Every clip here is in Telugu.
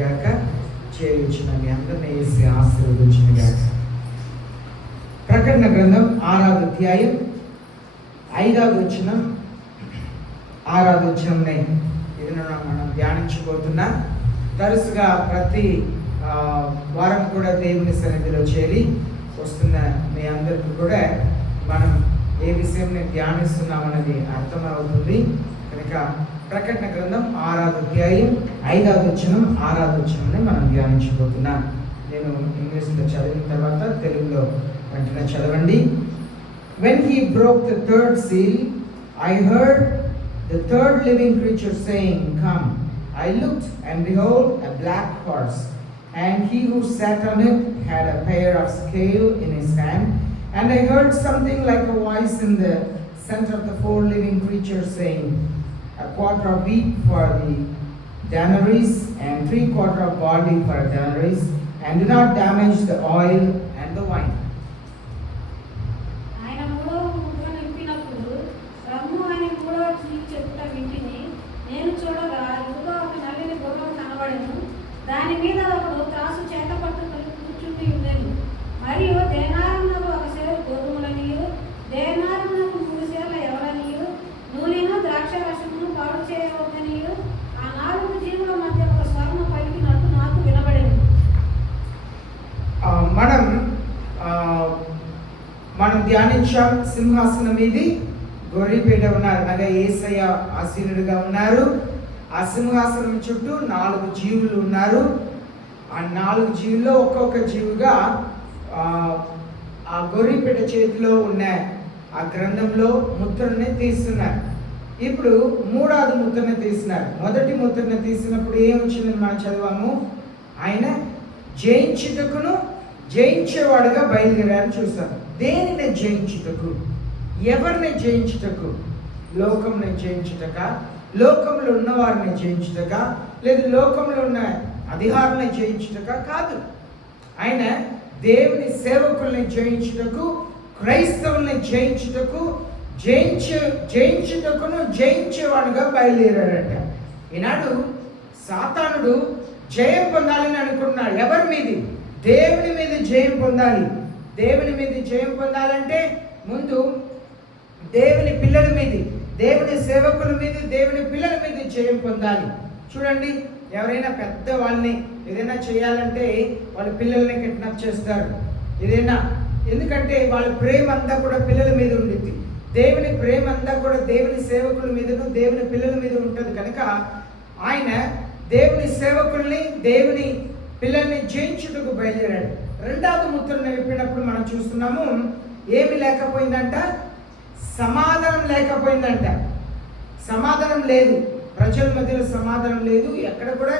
గాక. చేయించిన మీ అందరినీ వేసి ఆశీర్వదించిన గాక. ప్రకటన గ్రంథం 6వ అధ్యాయం 5వ వచనం 6వ వచనంని ఇది మనం ధ్యానించబోతున్నా. తరచుగా ప్రతి వారం కూడా దేవుని సన్నిధిలో చేరి వస్తున్న మీ అందరికీ కూడా మనం ఏ విషయంని ధ్యానిస్తున్నామన్నది అర్థమవుతుంది. కనుక ప్రకటన గ్రంథం 6వ అధ్యాయం 5వ వచనం 6వ వచనాన్ని మనం ధ్యానించబోతున్నాం. నేను ఇంగ్లీష్లో చదివిన తర్వాత తెలుగులో వెంటనే చదవండి. When he broke the third seal, I heard the third living creature saying, Come. I looked, and behold, a black horse, and he who sat on it had a pair of scales in his hand. And I heard something like a voice in the center of the four living creatures saying, a quarter of wheat for the denaries, and 3/4 of barley for a denaries, and do not damage the oil and the wine. దాని మీద ఒకడు త్రాసు చేత పట్టుకొని కూర్చుండి ఉండేను. మరియు దేనారమునకు ఒక సేరు గోధుమలనియు, దేనారమునకు 3 సేర్ల ఎవరనియు, నూనెను ద్రాక్షారసమును పాడు చేయవద్దనియు ఆ 4 జీవుల మధ్య ఒక స్వరము పలికినట్టు నాకు వినబడింది. మనం ధ్యానించాం. సింహాసనం మీది గొర్రెపీట ఉన్నారు, అనగా యేసయ్య ఆసీనుడిగా ఉన్నారు. ఆ సింహాసనం చుట్టూ 4 జీవులు ఉన్నారు. ఆ 4 జీవుల్లో ఒక్కొక్క జీవుగా ఆ గొర్రెపీట చేతిలో ఉన్న ఆ గ్రంథంలో ముద్రని తీస్తున్నారు. ఇప్పుడు 3వ ముద్రని తీస్తున్నారు. మొదటి ముద్రని తీసినప్పుడు ఏమొచ్చిందని మనం చదివాము. ఆయన జయించుటకును జయించేవాడుగా బయలుదేరారని చూసాం. దేనిని జయించుటకు? ఎవరిని జయించుటకు? లోకంని జయించుటక, లోకంలో ఉన్న వారిని జయించుటక, లేదు లోకంలో ఉన్న అధికారులను జయించుటక కాదు. ఆయన దేవుని సేవకుల్ని జయించుటకు, క్రైస్తవుల్ని జయించుటకు, జయించుటకును జయించేవాడుగా బయలుదేరాడంట. ఈనాడు సాతానుడు జయం పొందాలని అనుకుంటున్నాడు. ఎవరి మీద? దేవుని మీద జయం పొందాలి. దేవుని మీద జయం పొందాలంటే ముందు దేవుని పిల్లల మీద, దేవుని సేవకుల మీద, దేవుని పిల్లల మీద జయం పొందాలి. చూడండి, ఎవరైనా పెద్ద వాళ్ళని ఏదైనా చేయాలంటే వాళ్ళ పిల్లల్ని కిడ్నాప్ చేస్తారు. ఏదైనా, ఎందుకంటే వాళ్ళ ప్రేమ అంతా కూడా పిల్లల మీద ఉండిద్ది. దేవుని ప్రేమ అంతా కూడా దేవుని సేవకుల మీదను దేవుని పిల్లల మీద ఉంటుంది. కనుక ఆయన దేవుని సేవకుల్ని, దేవుని పిల్లల్ని జయించుటకు బయలుదేరాడు. 2వ ముద్రను విప్పినప్పుడు మనం చూస్తున్నాము, ఏమి లేకపోయిందంట? సమాధానం లేకపోయిందంట. సమాధానం లేదు, ప్రజల మధ్యలో సమాధానం లేదు, ఎక్కడ కూడా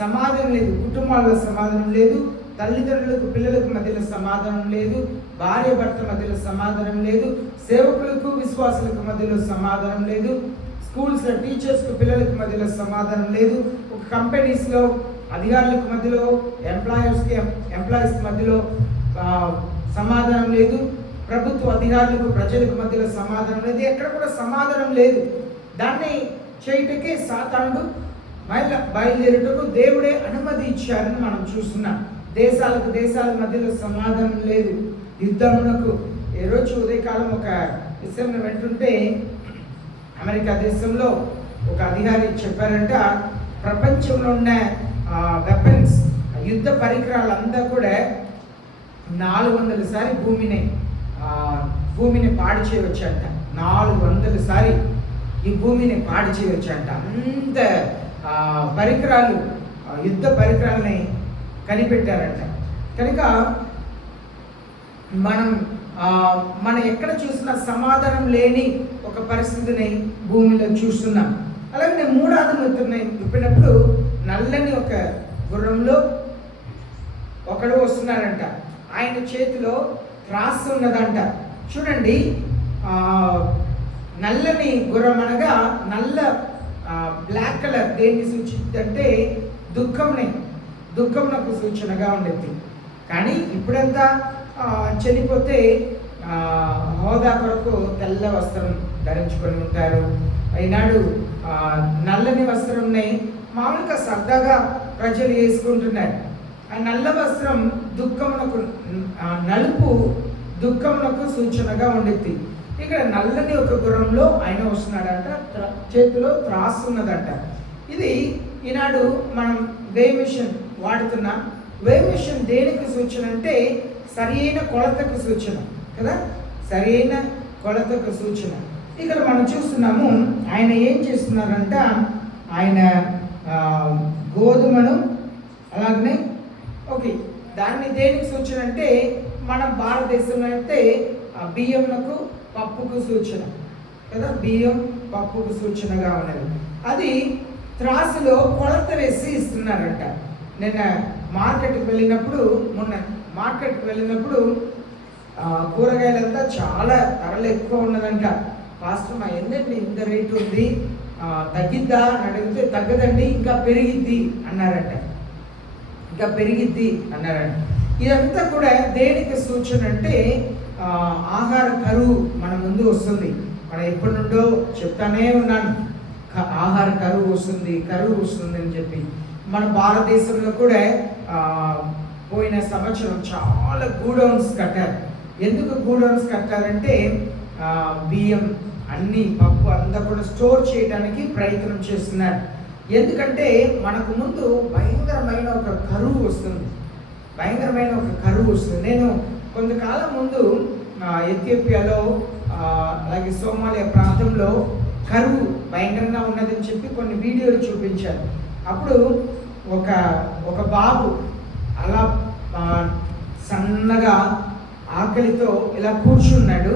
సమాధానం లేదు. కుటుంబాల్లో సమాధానం లేదు, తల్లిదండ్రులకు పిల్లలకు మధ్యలో సమాధానం లేదు, భార్య భర్త మధ్యలో సమాధానం లేదు, సేవకులకు విశ్వాసులకు మధ్యలో సమాధానం లేదు, స్కూల్స్లో టీచర్స్కు పిల్లలకు మధ్యలో సమాధానం లేదు, ఒక కంపెనీస్లో అధికారులకు మధ్యలో ఎంప్లాయీస్ మధ్యలో సమాధానం లేదు, ప్రభుత్వ అధికారులకు ప్రజలకు మధ్యలో సమాధానం లేదు, ఎక్కడ కూడా సమాధానం లేదు. దాన్ని చేయటకే సాతానుడు బయలుదేరుటకు దేవుడే అనుమతి ఇచ్చారని మనం చూస్తున్నాం. దేశాల మధ్యలో సమాధానం లేదు, యుద్ధమునకు. ఈ రోజు ఉదయకాలం ఒక విషయం వింటుంటే, అమెరికా దేశంలో ఒక అధికారి చెప్పారంట, ప్రపంచంలో ఉన్న వెపన్స్, యుద్ధ పరికరాలంతా కూడా 400 సారి భూమిని పాడు చేయవచ్చంట. 400 సారి ఈ భూమిని పాడు చేయవచ్చంట. అంత పరికరాలు, యుద్ధ పరికరాలని కనిపెట్టారంట. కనుక మనం ఎక్కడ చూసినా సమాధానం లేని ఒక పరిస్థితిని భూమిలో చూస్తున్నాం. అలాగే 3వ ముద్రని విప్పినప్పుడు నల్లని ఒక గుర్రంలో ఒకడు వస్తున్నాడంట. ఆయన చేతిలో త్రాసు ఉన్నదంట. చూడండి, నల్లని గుర్రం అనగా నల్ల బ్లాక్ కలర్ దేన్ని సూచిస్తుందంటే దుఃఖమునకు సూచనగా ఉండేది. కానీ ఇప్పుడంతా చనిపోతే హోదా కొరకు తెల్ల వస్త్రం ధరించుకొని ఉంటారు. ఈనాడు నల్లని వస్త్రంని మామూలుగా సరదాగా ప్రజలు వేసుకుంటున్నారు. ఆ నల్ల వస్త్రం దుఃఖమునకు, నలుపు దుఃఖమునకు సూచనగా ఉండిద్ది. ఇక్కడ నల్లని ఒక గుర్రంలో ఆయన వస్తున్నాడంట, చేతిలో త్రాసు ఉన్నదంట. ఇది ఈనాడు మనం వే మిషన్ వాడుతున్నాం. వే మిషన్ దేనికి సూచన అంటే సరైన కొలతకు సూచన కదా, సరైన కొలతకు సూచన. ఇక్కడ మనం చూస్తున్నాము ఆయన ఏం చేస్తున్నారంట, ఆయన గోధుమను అలాగనే ఓకే, దాన్ని దేనికి సూచన అంటే మన భారతదేశంలో అయితే బియ్యంకు పప్పుకు సూచన కదా, బియ్యం పప్పుకు సూచనగా ఉన్నది. అది త్రాసులో కొలత వేసి ఇస్తున్నారంట. మొన్న మార్కెట్కి వెళ్ళినప్పుడు కూరగాయలంతా చాలా ధరలు ఎక్కువ ఉన్నదంట. పాస్టర్ మా ఏంటంటే ఇంత రేటు ఉంది, తగ్గిద్దా అని అడిగితే తగ్గదండి ఇంకా పెరిగిద్ది అన్నారంట. ఇదంతా కూడా దేనికి సూచన అంటే ఆహార కరువు మన ముందు వస్తుంది. మనం ఎప్పటి నుండో చెప్తానే ఉన్నాను, ఆహార కరువు వస్తుంది అని చెప్పి. మన భారతదేశంలో కూడా పోయిన సంవత్సరం చాలా గూడౌన్స్ కట్టారు. ఎందుకు గూడౌన్స్ కట్టారంటే బియ్యం అన్ని పప్పు అంతా కూడా స్టోర్ చేయడానికి ప్రయత్నం చేస్తున్నారు. ఎందుకంటే మనకు ముందు భయంకరమైన ఒక కరువు వస్తుంది. నేను కొంతకాలం ముందు ఎథియోపియాలో అలాగే సోమాలియా ప్రాంతంలో కరువు భయంకరంగా ఉన్నదని చెప్పి కొన్ని వీడియోలు చూపించారు. అప్పుడు ఒక బాబు అలా సన్నగా ఆకలితో ఇలా కూర్చున్నాడు.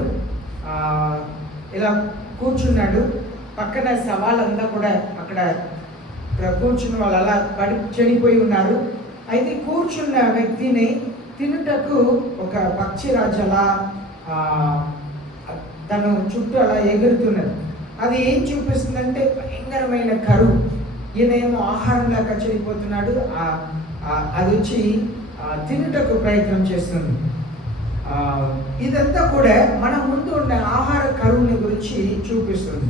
పక్కన సవాళ్ళంతా కూడా అక్కడ కూర్చున్న వాళ్ళు అలా పడి చనిపోయి ఉన్నారు. అయితే కూర్చున్న వ్యక్తిని తినుటకు ఒక పక్షిరాజు అలా తను చుట్టూ అలా ఎగురుతున్నది. అది ఏం చూపిస్తుందంటే భయంకరమైన కరువు. ఈయనేమో ఆహారం లేక చనిపోతున్నాడు, అది వచ్చి తినుటకు ప్రయత్నం చేస్తుంది. ఇదంతా కూడా మన ముందు ఉన్న ఆహార కరువుని గురించి చూపిస్తుంది.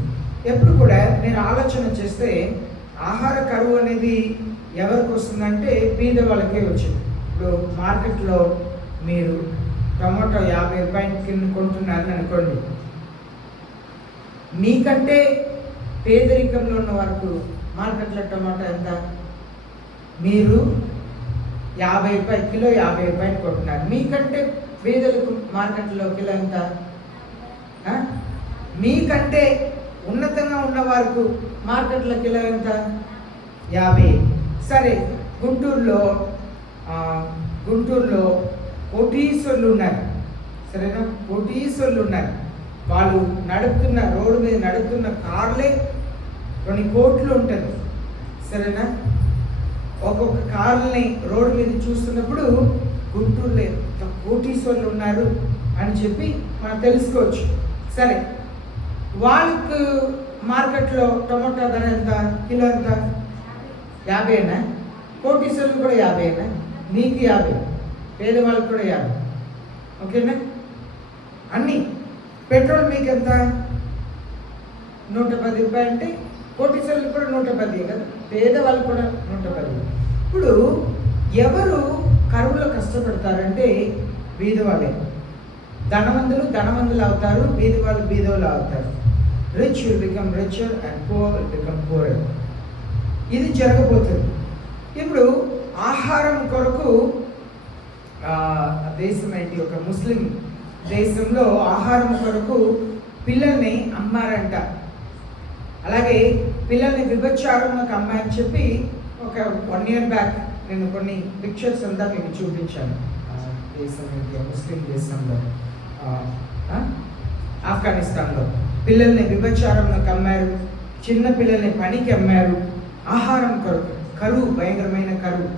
ఎప్పుడు కూడా నేను ఆలోచన చేస్తే ఆహార కరువు అనేది ఎవరికి వస్తుందంటే పేద వాళ్ళకే వచ్చింది. ఇప్పుడు మార్కెట్లో మీరు టమాటో 50 రూపాయల కింద కొంటున్నారని అనుకోండి, మీకంటే పేదరికంలో ఉన్న వరకు మార్కెట్లో టమాటో ఎంత? మీరు 50 రూపాయలు కిలో, 50 రూపాయలు కొంటున్నారు. మీకంటే పేదలకు మార్కెట్లో కిలో ఎంత? మీకంటే ఉన్నతంగా ఉన్న వరకు మార్కెట్లో కిలో ఎంత? 50. సరే, గుంటూరులో కోటీశ్వర్లు ఉన్నారు. సరేనా, కోటీశ్వర్లు ఉన్నారు. వాళ్ళు రోడ్డు మీద నడుపుతున్న కార్లే కొన్ని కోట్లు ఉంటుంది. సరేనా, ఒక్కొక్క కార్లని రోడ్డు మీద చూస్తున్నప్పుడు గుంటూరులో ఎంత కోటీశ్వర్లు ఉన్నారు అని చెప్పి మనం తెలుసుకోవచ్చు. సరే, వాళ్ళకు మార్కెట్లో టమాటా ధర ఎంత? కిలో ఎంత? 50. కోటీశ్వర్లు కూడా 50. మీకు 50, పేదవాళ్ళకి కూడా 50. ఓకేనా? అన్నీ. పెట్రోల్ మీకు ఎంత? 110 రూపాయలు అంటే కోటీశ్వర్లు కూడా 110 కదా, పేదవాళ్ళు కూడా 110. ఇప్పుడు ఎవరు కరువులో కష్టపడతారంటే బీదవాళ్ళే. ధనవంతులు అవుతారు, బీదవాళ్ళు అవుతారు. Rich will become richer and poor will become poor. ఇది జరగబోతుంది. ఇప్పుడు ఆహారం కొరకు దేశం ఏంటి, ఒక ముస్లిం దేశంలో ఆహారం కొరకు పిల్లల్ని అమ్మారంట. అలాగే పిల్లల్ని విభచారంలోకి అమ్మారని చెప్పి ఒక 1 year బ్యాక్ నేను కొన్ని పిక్చర్స్ అంతా మీకు చూపించాను. దేశం ఏంటి, ముస్లిం దేశంలో ఆఫ్ఘనిస్తాన్లో పిల్లల్ని విభచారంలోకి అమ్మారు, చిన్న పిల్లల్ని పనికి అమ్మారు. ఆహారం కొరకు కరువు, భయంకరమైన కరువు.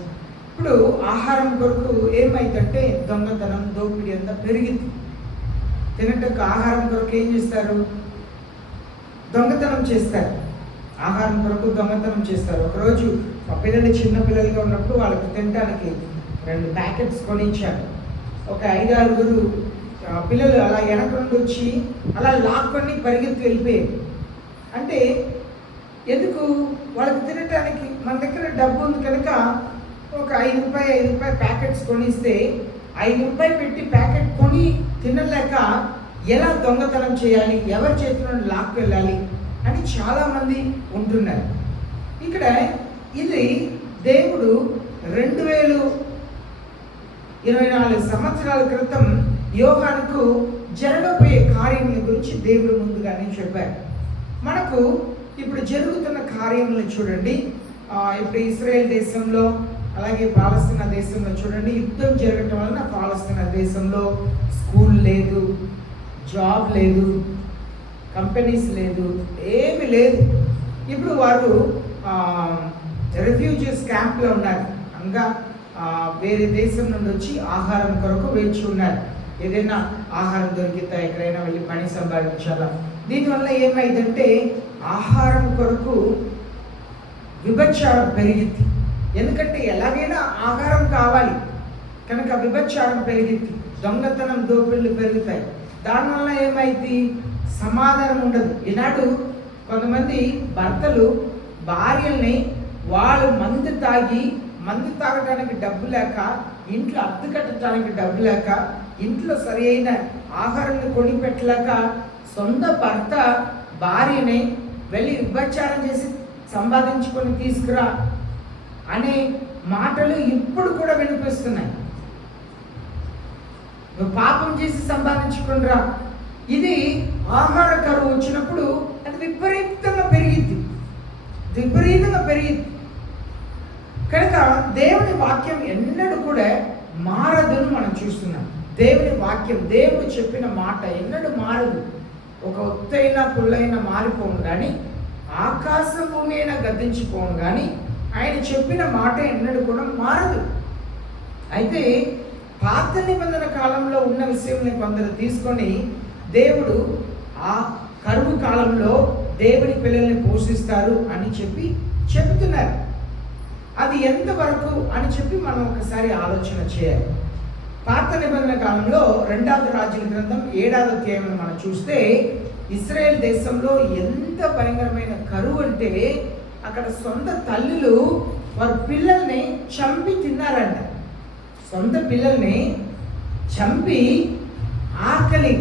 ఇప్పుడు ఆహారం కొరకు ఏమైందంటే దొంగతనం, దోపిడీ అంతా పెరిగింది. తినటకు ఆహారం కొరకు ఏం చేస్తారు? దొంగతనం చేస్తారు. ఆహారం కొరకు దొంగతనం చేస్తారు. ఒకరోజు మా పిల్లలు చిన్న పిల్లలుగా ఉన్నప్పుడు వాళ్ళకి తినడానికి 2 ప్యాకెట్స్ కొనిచ్చారు. ఒక 5-6 పిల్లలు అలా వెనక నుండి వచ్చి అలా లాక్కొని పరిగెత్తి వెళ్ళిపోయారు. అంటే ఎందుకు? వాళ్ళకి తినటానికి మన దగ్గర డబ్బు ఉంది కనుక ఒక ₹5 ప్యాకెట్స్ కొనిస్తే ₹5 పెట్టి ప్యాకెట్ కొని తినలేక ఎలా దొంగతనం చేయాలి, ఎవరి చేతిలో లాక్కు వెళ్ళాలి అని చాలామంది ఉంటున్నారు. ఇక్కడ ఇది దేవుడు 2024 సంవత్సరాల క్రితం యోహానుకు జరగబోయే కార్యముల గురించి దేవుడు ముందుగానే చెప్పారు. మనకు ఇప్పుడు జరుగుతున్న కార్యములను చూడండి. ఇప్పుడు ఇస్రాయేల్ దేశంలో అలాగే పాలస్తీనా దేశంలో చూడండి, యుద్ధం జరగటం వలన పాలస్తీనా దేశంలో స్కూల్ లేదు, జాబ్ లేదు, కంపెనీస్ లేదు, ఏమి లేదు. ఇప్పుడు వారు రెఫ్యూజీస్ క్యాంప్లో ఉన్నారు. అనగా వేరే దేశం నుండి వచ్చి ఆహారం కొరకు వేచి ఉన్నారు. ఏదైనా ఆహారం దొరికితే ఎక్కడైనా వెళ్ళి పని సంపాదించాలా. దీనివల్ల ఏమైందంటే ఆహారం కొరకు విభచారం పెరిగింది. ఎందుకంటే ఎలాగైనా ఆహారం కావాలి కనుక విభచారం పెరిగింది, దొంగతనం దోపిళ్ళు పెరుగుతాయి. దానివల్ల ఏమైంది, సమాధానం ఉండదు. ఈనాడు కొంతమంది భర్తలు భార్యల్ని వాళ్ళు మందు తాగటానికి డబ్బు లేక, ఇంట్లో అద్దె కట్టడానికి డబ్బు లేక, ఇంట్లో సరి అయిన ఆహారాన్ని కొని పెట్టలేక సొంత భర్త భార్యని వెళ్ళి విభచారం చేసి సంపాదించుకొని తీసుకురా అనే మాటలు ఇప్పుడు కూడా వినిపిస్తున్నాయి. నువ్వు పాపం చేసి సంపాదించుకునిరా. ఇది ఆహార కరువు వచ్చినప్పుడు అది విపరీతంగా పెరిగింది. కనుక దేవుని వాక్యం ఎన్నడూ కూడా మారదని మనం చూస్తున్నాం. దేవుని వాక్యం, దేవుడు చెప్పిన మాట ఎన్నడూ మారదు. ఒక ఒత్తైన పుల్లైన మారిపోను కానీ, ఆకాశ భూమి అయినా గద్దించిపోను కానీ, ఆయన చెప్పిన మాట ఎన్నడూ కూడా మారదు. అయితే పాత నిబంధన కాలంలో ఉన్న విషయంని కొందరు తీసుకొని దేవుడు ఆ కరువు కాలంలో దేవుని పిల్లల్ని పోషిస్తారు అని చెబుతున్నారు. అది ఎంతవరకు అని చెప్పి మనం ఒకసారి ఆలోచన చేయాలి. పాత నిబంధన కాలంలో 2వ రాజుల గ్రంథం 7వ అధ్యాయం మనం చూస్తే ఇశ్రాయేల్ దేశంలో ఎంత భయంకరమైన కరువు అంటే అక్కడ సొంత తల్లులు వారి పిల్లల్ని చంపి తిన్నారంట. సొంత పిల్లల్ని చంపి ఆకలి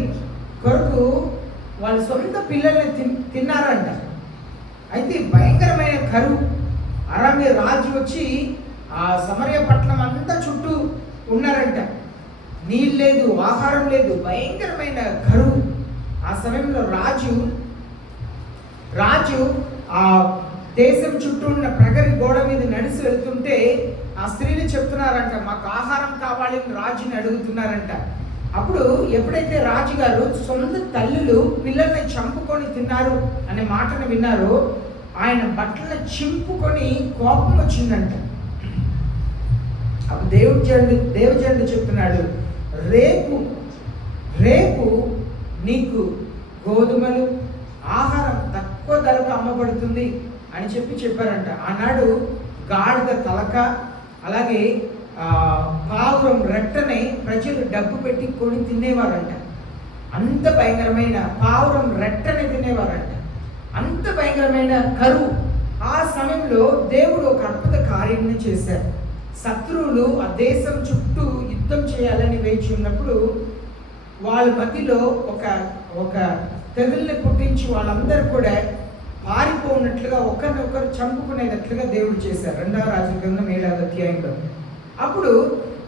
కొరకు వాళ్ళ సొంత పిల్లల్ని తిన్నారంట. అయితే భయంకరమైన కరువు. అరామ్య రాజు వచ్చి ఆ సమరయ పట్టణం అంతా చుట్టూ ఉన్నారంట. నీళ్ళు లేదు, ఆహారం లేదు, భయంకరమైన కరువు. ఆ సమయంలో రాజు ఆ దేశం చుట్టూ ఉన్న ప్రగతి గోడ మీద నడిచి వెళ్తుంటే ఆ స్త్రీలు చెప్తున్నారంట, మాకు ఆహారం కావాలి అని రాజుని అడుగుతున్నారంట. అప్పుడు ఎప్పుడైతే రాజుగారు సొంత తల్లులు పిల్లల్ని చంపుకొని తిన్నారు అనే మాటను విన్నారో ఆయన బట్టలను చింపుకొని కోపం వచ్చిందంట. అప్పుడు దేవుజనుడు చెప్తున్నాడు, రేపు నీకు గోధుమలు ఆహారం తక్కువ ధరకు అమ్మబడుతుంది అని చెప్పారంట. ఆనాడు గాడిద తలక అలాగే పావురం రెట్టని ప్రజలు డబ్బు పెట్టి కొని తినేవారంట. అంత భయంకరమైన పావురం రెట్టని తినేవారంట. అంత భయంకరమైన కరువు. ఆ సమయంలో దేవుడు ఒక అద్భుత కార్యం చేశారు. శత్రువులు ఆ దేశం చుట్టూ యుద్ధం చేయాలని వేచి ఉన్నప్పుడు వాళ్ళ మధ్యలో ఒక తెగుల్ని పుట్టించి వాళ్ళందరూ కూడా పారిపోయినట్లుగా ఒకరినొకరు చంపుకునేటట్లుగా దేవుడు చేశారు. 2వ రాజుల గ్రంథం 7వ అధ్యాయంలో. అప్పుడు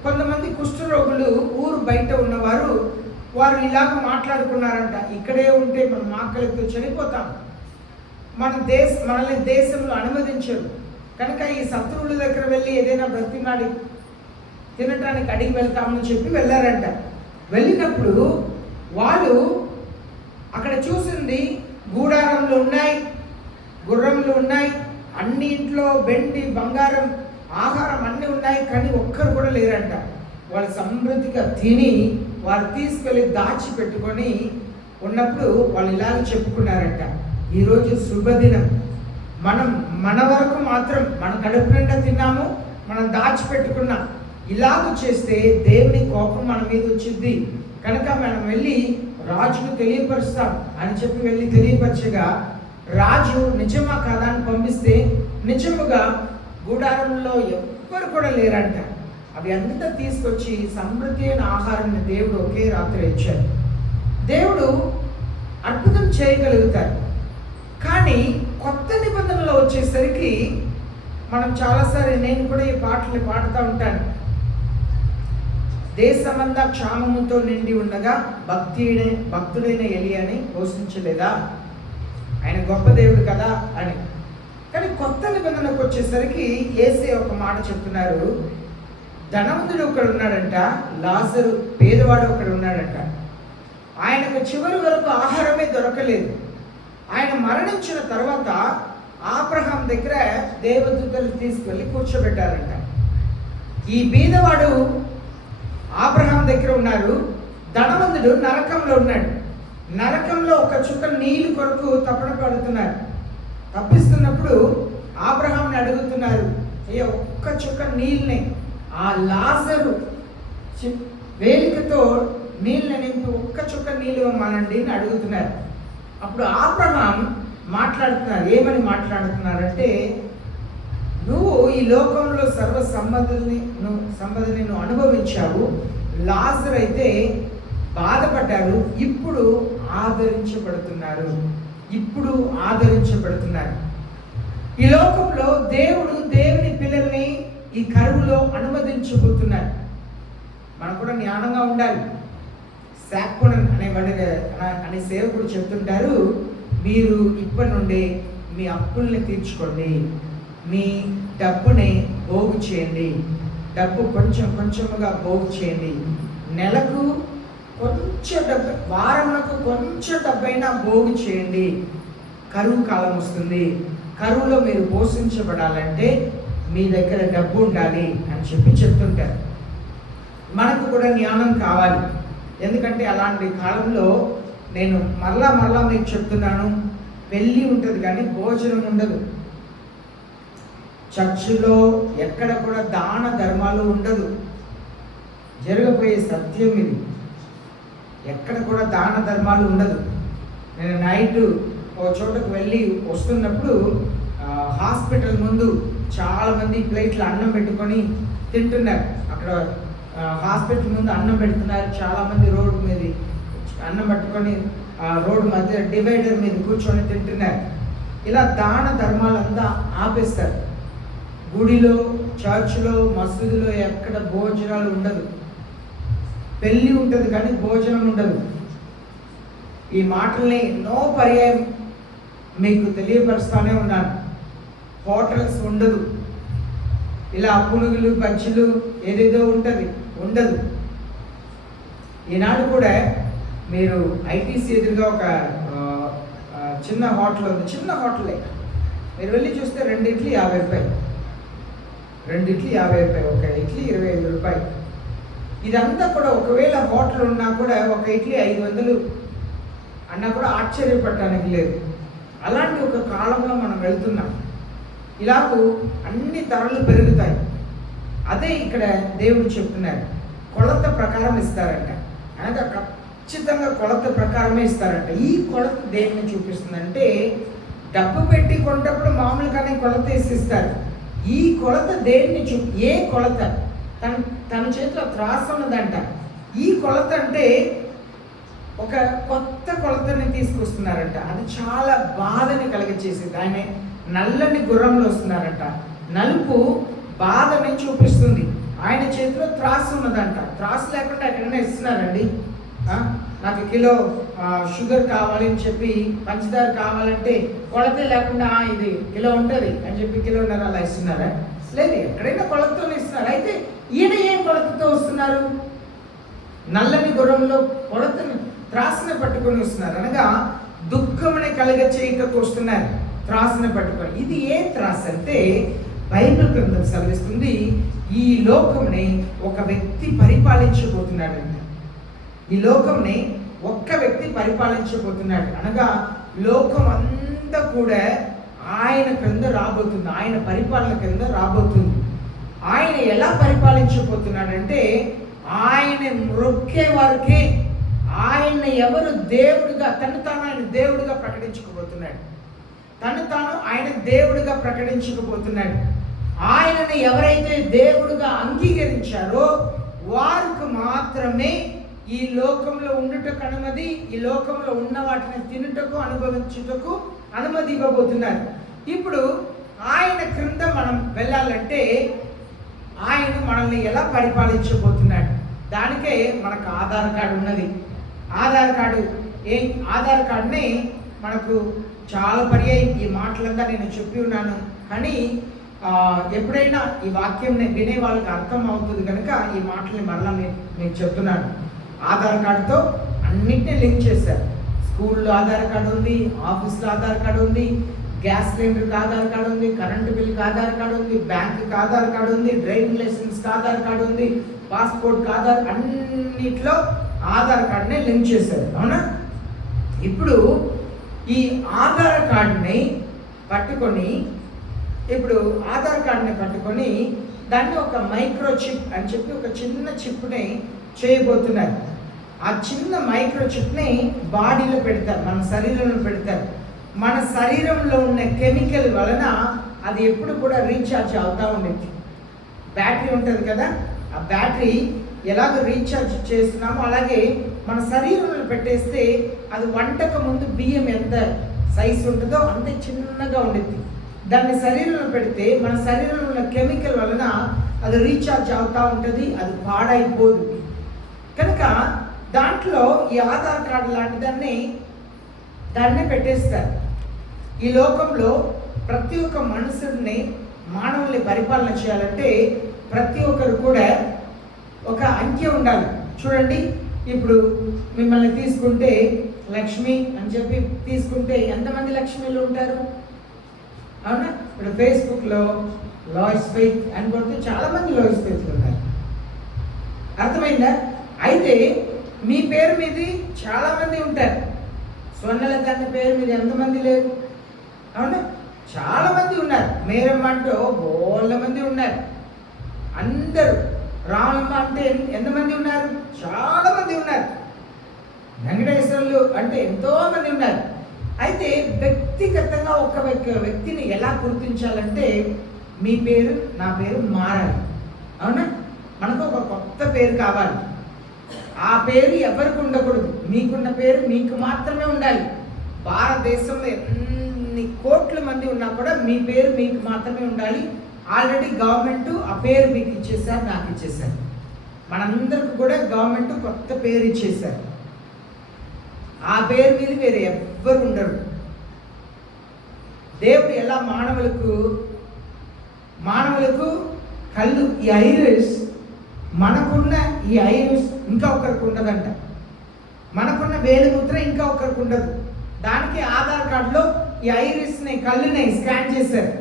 కొంతమంది కుష్ఠరోగులు ఊరు బయట ఉన్నవారు వారు ఇలాగ మాట్లాడుకున్నారంట, ఇక్కడే ఉంటే మనం ఆకలితో చనిపోతాం, మనల్ని దేశంలో అనుమతించరు కనుక ఈ శత్రువుల దగ్గర వెళ్ళి ఏదైనా బ్రతిమాడి తినటానికి అడిగి వెళ్తామని చెప్పి వెళ్ళారంట. వెళ్ళినప్పుడు వాళ్ళు అక్కడ చూసింది గూడారంలో ఉన్నాయి, గుర్రంలు ఉన్నాయి, అన్నింట్లో వెండి బంగారం ఆహారం అన్నీ ఉన్నాయి, కానీ ఒక్కరు కూడా లేరంట. వాళ్ళు సమృద్ధిగా తిని వారు తీసుకెళ్ళి దాచిపెట్టుకొని ఉన్నప్పుడు వాళ్ళు ఇలాగ చెప్పుకున్నారంట, ఈరోజు శుభదినం, మన వరకు మాత్రం మన కడుపు నిండా తిన్నాము, మనం దాచిపెట్టుకున్నాం, ఇలాగ చేస్తే దేవుని కోపం మన మీద వచ్చింది కనుక మనం వెళ్ళి రాజుకు తెలియపరుస్తాం అని చెప్పి వెళ్ళి తెలియపరచగా రాజు నిజమా కాదా అని పంపిస్తే నిజముగా గుడారంలో ఎవ్వరు కూడా లేరంట. అవి అంతా తీసుకొచ్చి సమృద్ధి అయిన ఆహారాన్ని దేవుడు ఒకే రాత్రి ఇచ్చాడు. దేవుడు అద్భుతం చేయగలుగుతారు. కానీ కొత్త నిబంధనలో వచ్చేసరికి మనం చాలాసార్లు, నేను కూడా ఈ పాటలు పాడుతూ ఉంటాను. దేశమంతా క్షామముతో నిండి ఉండగా భక్తుడైన ఎలియాని పోషించలేదా, ఆయన గొప్ప దేవుడు కదా అని. కానీ కొత్త నిబంధనకు వచ్చేసరికి యేసే ఒక మాట చెప్తున్నారు. ధనవంతుడు ఒకడు ఉన్నాడంట, లాజరు పేదవాడు ఒకడు ఉన్నాడంట. ఆయనకు చివరి వరకు ఆహారమే దొరకలేదు. ఆయన మరణించిన తర్వాత అబ్రహాం దగ్గర దేవదూతలు తీసుకెళ్ళి కూర్చోబెట్టారంట. ఈ బీదవాడు అబ్రహాం దగ్గర ఉన్నారు, ధనవంతుడు నరకంలో ఉన్నాడు. నరకంలో ఒక చుక్క నీళ్ళు కొరకు తపన పడుతున్నారు. తప్పిస్తున్నప్పుడు అబ్రహాంని అడుగుతున్నారు, అయ్యో ఒక్క చుక్క నీళ్ళని ఆ లాజరు వేలికతో నీళ్ళని నింపి ఒక్క చుక్క నీళ్ళు ఇవ్వమానండి అని అడుగుతున్నారు. అప్పుడు అబ్రహాం మాట్లాడుతున్నారు. ఏమని మాట్లాడుతున్నారంటే, నువ్వు ఈ లోకంలో సర్వ సంపదని నువ్వు అనుభవించావు, లాజరు అయితే బాధపడ్డారు, ఇప్పుడు ఆదరించబడుతున్నారు. ఈ లోకంలో దేవుని పిల్లల్ని ఈ కరువులో అనుమతించబోతున్నారు. మనం కూడా జ్ఞానంగా ఉండాలి. శాక్పుణన్ అనే సేవకుడు చెప్తుంటారు, మీరు ఇప్పటి నుండి మీ అప్పుల్ని తీర్చుకోండి, మీ డబ్బుని పోగు చేయండి, డబ్బు కొంచెముగా పోగు చేయండి, నెలకు కొంచెం డబ్బు, వారంలో కొంచెం డబ్బైనా పోగు చేయండి. కరువు కాలం వస్తుంది, కరువులో మీరు పోషించబడాలంటే మీ దగ్గర డబ్బు ఉండాలి అని చెప్తుంటారు. మనకు కూడా జ్ఞానం కావాలి. ఎందుకంటే అలాంటి కాలంలో నేను మరలా మీకు చెప్తున్నాను, పెళ్ళి ఉంటుంది కానీ భోజనం ఉండదు. చర్చిలో ఎక్కడ కూడా దాన ధర్మాలు ఉండదు. జరగబోయే సత్యం ఇది. ఎక్కడ కూడా దాన ధర్మాలు ఉండదు. నేను నైట్ ఒక చోటకు వెళ్ళి వస్తున్నప్పుడు హాస్పిటల్ ముందు చాలామంది ప్లేట్లు అన్నం పెట్టుకొని తింటున్నారు. అక్కడ హాస్పిటల్ ముందు అన్నం పెడుతున్నారు. చాలామంది రోడ్డు మీద అన్నం పట్టుకొని రోడ్డు మధ్య డివైడర్ మీద కూర్చొని తింటున్నారు. ఇలా దాన ధర్మాలంతా ఆపేస్తారు. గుడిలో, చర్చిలో, మసీదులో ఎక్కడ భోజనాలు ఉండదు. పెళ్ళి ఉంటుంది కానీ భోజనం ఉండదు. ఈ మాటల్ని ఎన్నో పర్యాయం మీకు తెలియపరుస్తూనే ఉన్నాను. హోటల్స్ ఉండదు. ఇలా పునుగులు, బజ్జీలు ఏదేదో ఉండదు. ఈనాడు కూడా మీరు ఐటీసీ ఎదురుగా ఒక చిన్న హోటల్ ఉంది. చిన్న హోటలే, మీరు వెళ్ళి చూస్తే 2 ఇడ్లీ 50 రూపాయలు, 2 ఇడ్లీ 50 రూపాయలు, ఒక ఇడ్లీ 25 రూపాయలు. ఇదంతా కూడా ఒకవేళ హోటల్ ఉన్నా కూడా ఒక ఇడ్లీ 500 అన్నా కూడా ఆశ్చర్యపడటానికి లేదు. అలాంటి ఒక కాలంలో మనం వెళ్తున్నాం. ఇలాగూ అన్ని ధరలు పెరుగుతాయి. అదే ఇక్కడ దేవుడు చెప్తున్నారు, కొలత ప్రకారం ఇస్తారంట. అనగా ఖచ్చితంగా కొలత ప్రకారమే ఇస్తారంట. ఈ కొలత దేన్ని చూపిస్తుందంటే, డబ్బు పెట్టి కొంటప్పుడు మామూలుగానే కొలత వేసిస్తారు. ఈ కొలత దేన్ని ఏ కొలత? తన చేతిలో త్రాసు ఉన్నదంట. ఈ కొలత అంటే ఒక కొత్త కొలతని తీసుకొస్తున్నారంట. అది చాలా బాధని కలిగచేసింది. ఆయన నల్లని గుర్రంలో వస్తున్నారంట. నలుపు బాధని చూపిస్తుంది. ఆయన చేతిలో త్రాసు ఉన్నదంట. త్రాసు లేకుండా ఎక్కడైనా ఇస్తున్నారండి? నాకు కిలో షుగర్ కావాలి అని చెప్పి, పంచదార కావాలంటే కొలతే లేకుండా ఇది కిలో ఉంటుంది అని చెప్పి కిలోన్నర అలా ఇస్తున్నారా? లేదు, ఎక్కడైనా కొలతతో ఇస్తున్నారు. అయితే ఈయన ఏం కొలతతో వస్తున్నారు? నల్లని గుర్రంలో కొలతను, త్రాసుని పట్టుకొని వస్తున్నారు. అనగా దుఃఖముని కలగ చేయటకు వస్తున్నారు త్రాసుని పట్టుకొని. ఇది ఏ త్రాసు అంటే, బైబిల్ గ్రంథం సెలవిస్తుంది, ఈ లోకంని ఒక వ్యక్తి పరిపాలించబోతున్నాడంట. ఈ లోకంని ఒక్క వ్యక్తి పరిపాలించబోతున్నాడు. అనగా లోకం అంతా కూడా ఆయన క్రింద రాబోతుంది, ఆయన పరిపాలన కింద రాబోతుంది. ఆయన ఎలా పరిపాలించబోతున్నాడంటే, ఆయన మొక్కే వారికి ఆయన ఎవరు దేవుడిగా, తను తాను ఆయన దేవుడిగా ప్రకటించుకోబోతున్నాడు. తను తాను ఆయన దేవుడిగా ప్రకటించకపోతున్నాడు. ఆయనను ఎవరైతే దేవుడుగా అంగీకరించారో వారికి మాత్రమే ఈ లోకంలో ఉండుటకు అనుమతి, ఈ లోకంలో ఉన్న వాటిని తినుటకు అనుభవించుటకు అనుమతి ఇవ్వబోతున్నారు. ఇప్పుడు ఆయన క్రింద మనం వెళ్ళాలంటే ఆయన మనల్ని ఎలా పరిపాలించబోతున్నాడు, దానికే మనకు ఆధార్ కార్డు ఉన్నది. ఆధార్ కార్డుని మనకు చాలా పర్యాయం ఈ మాటలంతా నేను చెప్పి ఉన్నాను, కానీ ఎప్పుడైనా ఈ వాక్యం వినే వాళ్ళకి అర్థం అవుతుంది కనుక ఈ మాటల్ని మరలా మీకు చెప్తున్నాను. ఆధార్ కార్డుతో అన్నింటినీ లింక్ చేశారు. స్కూల్లో ఆధార్ కార్డు ఉంది, ఆఫీస్లో ఆధార్ కార్డు ఉంది, గ్యాస్ సిలిండర్కి ఆధార్ కార్డు ఉంది, కరెంటు బిల్కి ఆధార్ కార్డు ఉంది, బ్యాంకుకి ఆధార్ కార్డు ఉంది, డ్రైవింగ్ లైసెన్స్కి ఆధార్ కార్డు ఉంది, పాస్పోర్ట్కి ఆధార్, అన్నిట్లో ఆధార్ కార్డుని లింక్ చేశారు. అవునా? ఇప్పుడు ఈ ఆధార్ కార్డుని పట్టుకొని దాన్ని ఒక మైక్రో చిప్ అని చెప్పి ఒక చిన్న చిప్ని చేయబోతున్నారు. ఆ చిన్న మైక్రో చిప్ని బాడీలో పెడతారు, మన శరీరంలో పెడతారు. మన శరీరంలో ఉన్న కెమికల్ వలన అది ఎప్పుడు కూడా రీఛార్జ్ అవుతూ ఉండేది. బ్యాటరీ ఉంటుంది కదా, ఆ బ్యాటరీ ఎలాగ రీఛార్జ్ చేస్తున్నామో అలాగే మన శరీరంలో పెట్టేస్తే అది వంటకు ముందు బియ్యం ఎంత సైజు ఉంటుందో అంతే చిన్నగా ఉండేది. దాన్ని శరీరంలో పెడితే మన శరీరంలో ఉన్న కెమికల్ వలన అది రీఛార్జ్ అవుతూ ఉంటుంది, అది పాడైపోదు. కనుక దాంట్లో ఈ ఆధార్ కార్డు లాంటి దాన్ని పెట్టేస్తారు. ఈ లోకంలో ప్రతి ఒక్క మనుషుల్ని, మానవుల్ని పరిపాలన చేయాలంటే ప్రతి ఒక్కరు కూడా ఒక అంకె ఉండాలి. చూడండి, ఇప్పుడు మిమ్మల్ని తీసుకుంటే లక్ష్మి అని చెప్పి తీసుకుంటే ఎంతమంది లక్ష్మీలు ఉంటారు? అవునా? ఇప్పుడు ఫేస్బుక్లో లాయిస్ ఫెయిత్ అని కొడితే చాలామంది లాయిస్ ఫెయిత్లు ఉన్నారు. అర్థమైందా? అయితే మీ పేరు మీది చాలామంది ఉంటారు. స్వర్ణలత అనే పేరు మీద ఎంతమంది లేరు? అవునా? చాలామంది ఉన్నారు. మేరమ్మ అంటే బోళ్ళ మంది ఉన్నారు. అందరూ రామమ్మ అంటే ఎంతమంది ఉన్నారు? చాలామంది ఉన్నారు. వెంకటేశ్వర్లు అంటే ఎంతోమంది ఉన్నారు. అయితే వ్యక్తిగతంగా ఒక వ్యక్తిని ఎలా గుర్తించాలంటే మీ పేరు నా పేరు మారాలి. అవునా? మనకు ఒక కొత్త పేరు కావాలి. ఆ పేరు ఎవరికి ఉండకూడదు. మీకున్న పేరు మీకు మాత్రమే ఉండాలి. భారతదేశంలో ఎన్ని కోట్ల మంది ఉన్నా కూడా మీ పేరు మీకు మాత్రమే ఉండాలి. ఆల్రెడీ గవర్నమెంట్ ఆ పేరు మీకు ఇచ్చేసారు, నాకు ఇచ్చేసారు. మనందరికి కూడా గవర్నమెంట్ కొత్త పేరు ఇచ్చేసారు. ఆ పేరు మీద వేరే ఎవ్వరు ఉండరు. దేవుడు ఎలా మానవులకు కళ్ళు, ఈ ఐరిస్, మనకున్న ఈ ఐరిస్ ఇంకా ఒకరికి ఉండదంట. మనకున్న వేలిముద్ర ఇంకా ఒకరికి ఉండదు. దానికి ఆధార్ కార్డులో ఈ ఐరిస్ని, కళ్ళుని స్కాన్ చేశారు.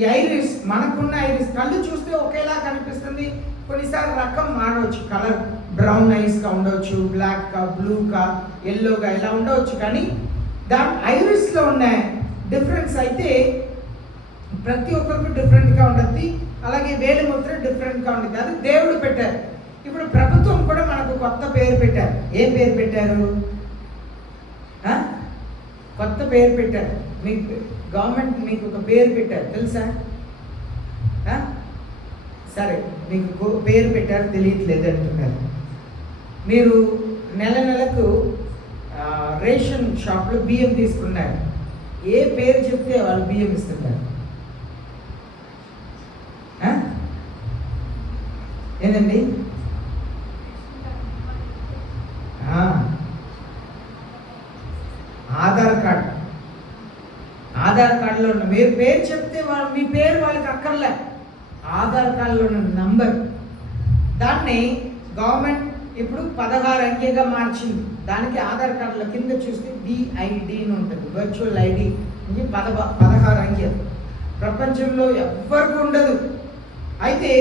ఈ ఐరిస్, మనకున్న ఐరిస్, కళ్ళు చూస్తే ఒకేలా కనిపిస్తుంది. కొన్నిసార్లు రకం మారవచ్చు, కలర్ బ్రౌన్ ఐస్గా ఉండవచ్చు, బ్లాక్గా, బ్లూగా, ఎల్లోగా ఇలా ఉండవచ్చు. కానీ దాని ఐరిస్లో ఉన్న డిఫరెన్స్ అయితే ప్రతి ఒక్కరికి డిఫరెంట్గా ఉంటుంది. అలాగే వేలిముద్ర డిఫరెంట్గా ఉంటుంది. అది దేవుడు పెట్టారు. ఇప్పుడు ప్రభుత్వం కూడా మనకు కొత్త పేరు పెట్టారు. ఏం పేరు పెట్టారు? కొత్త పేరు పెట్టారు. మీకు గవర్నమెంట్ మీకు ఒక పేరు పెట్టారు, తెలుసా? సరే, మీకు పేరు పెట్టారు, తెలియట్లేదు అంటున్నారు. మీరు నెలకు రేషన్ షాప్లో బియ్యం తీసుకున్నారు. ఏ పేరు చెప్తే వాళ్ళు బియ్యం ఇస్తుంటారు? ఏంటండి? ఆధార్ కార్డులో ఉన్న మీరు పేరు చెప్తే వాళ్ళు మీ పేరు వాళ్ళకి అక్కర్లే. ఆధార్ కార్డులో ఉన్న నంబర్, దాన్ని గవర్నమెంట్ ఇప్పుడు 16 అంకెగా మార్చింది. దానికి ఆధార్ కార్డుల కింద చూస్తే విఐడి అని ఉంటుంది, వర్చువల్ ఐడి. 16 అంకెలు ప్రపంచంలో ఎవ్వరికి ఉండదు. అయితే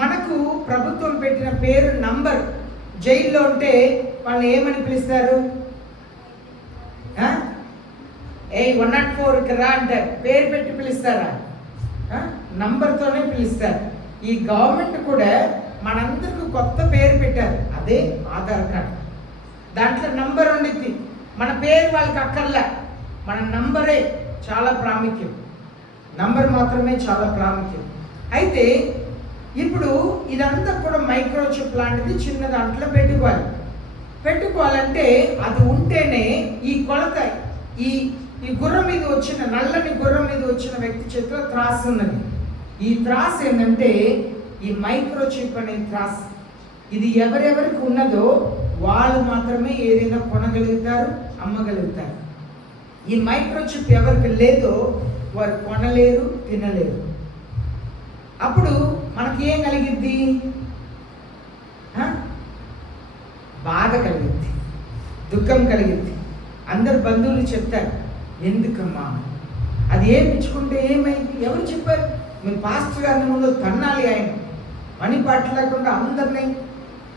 మనకు ప్రభుత్వం పెట్టిన పేరు నంబర్. జైల్లో ఉంటే వాళ్ళు ఏమని పిలుస్తారు? 104కి రా అంటారు. పేరు పెట్టి పిలుస్తారా? నంబర్తోనే పిలుస్తారు. ఈ గవర్నమెంట్ కూడా మనందరికి కొత్త పేరు పెట్టారు, అదే ఆధార్ కార్డు. దాంట్లో నంబర్ ఉండిద్ది. మన పేరు వాళ్ళకి అక్కర్లే, మన నంబరే చాలా ప్రాముఖ్యం. నంబర్ మాత్రమే చాలా ప్రాముఖ్యం. అయితే ఇప్పుడు ఇదంతా కూడా మైక్రోచిప్ లాంటిది చిన్న దాంట్లో పెట్టుకోవాలంటే అది ఉంటేనే ఈ కొలత ఈ గుర్రం మీద వచ్చిన నల్లని గుర్రం మీద వచ్చిన వ్యక్తి చేతిలో త్రాసు ఉన్నది. ఈ త్రాస్ ఏంటంటే ఈ మైక్రోచిప్ అనే త్రాస్. ఇది ఎవరెవరికి ఉన్నదో వాళ్ళు మాత్రమే ఏదైనా కొనగలుగుతారు, అమ్మగలుగుతారు. ఈ మైక్రోచిప్ ఎవరికి లేదో వారు కొనలేరు, తినలేరు. అప్పుడు మనకి ఏం కలిగిద్ది? బాధ కలిగిద్ది, దుఃఖం కలిగిద్ది. అందరు బంధువులు చెప్తారు, ఎందుకమ్మా అది ఏమిచ్చుకుంటే ఏమైంది? ఎవరు చెప్పారు? మీరు పాస్టర్ గారిని ముందు తన్నాలి. ఆయన పని పాట లేకుండా అందరినీ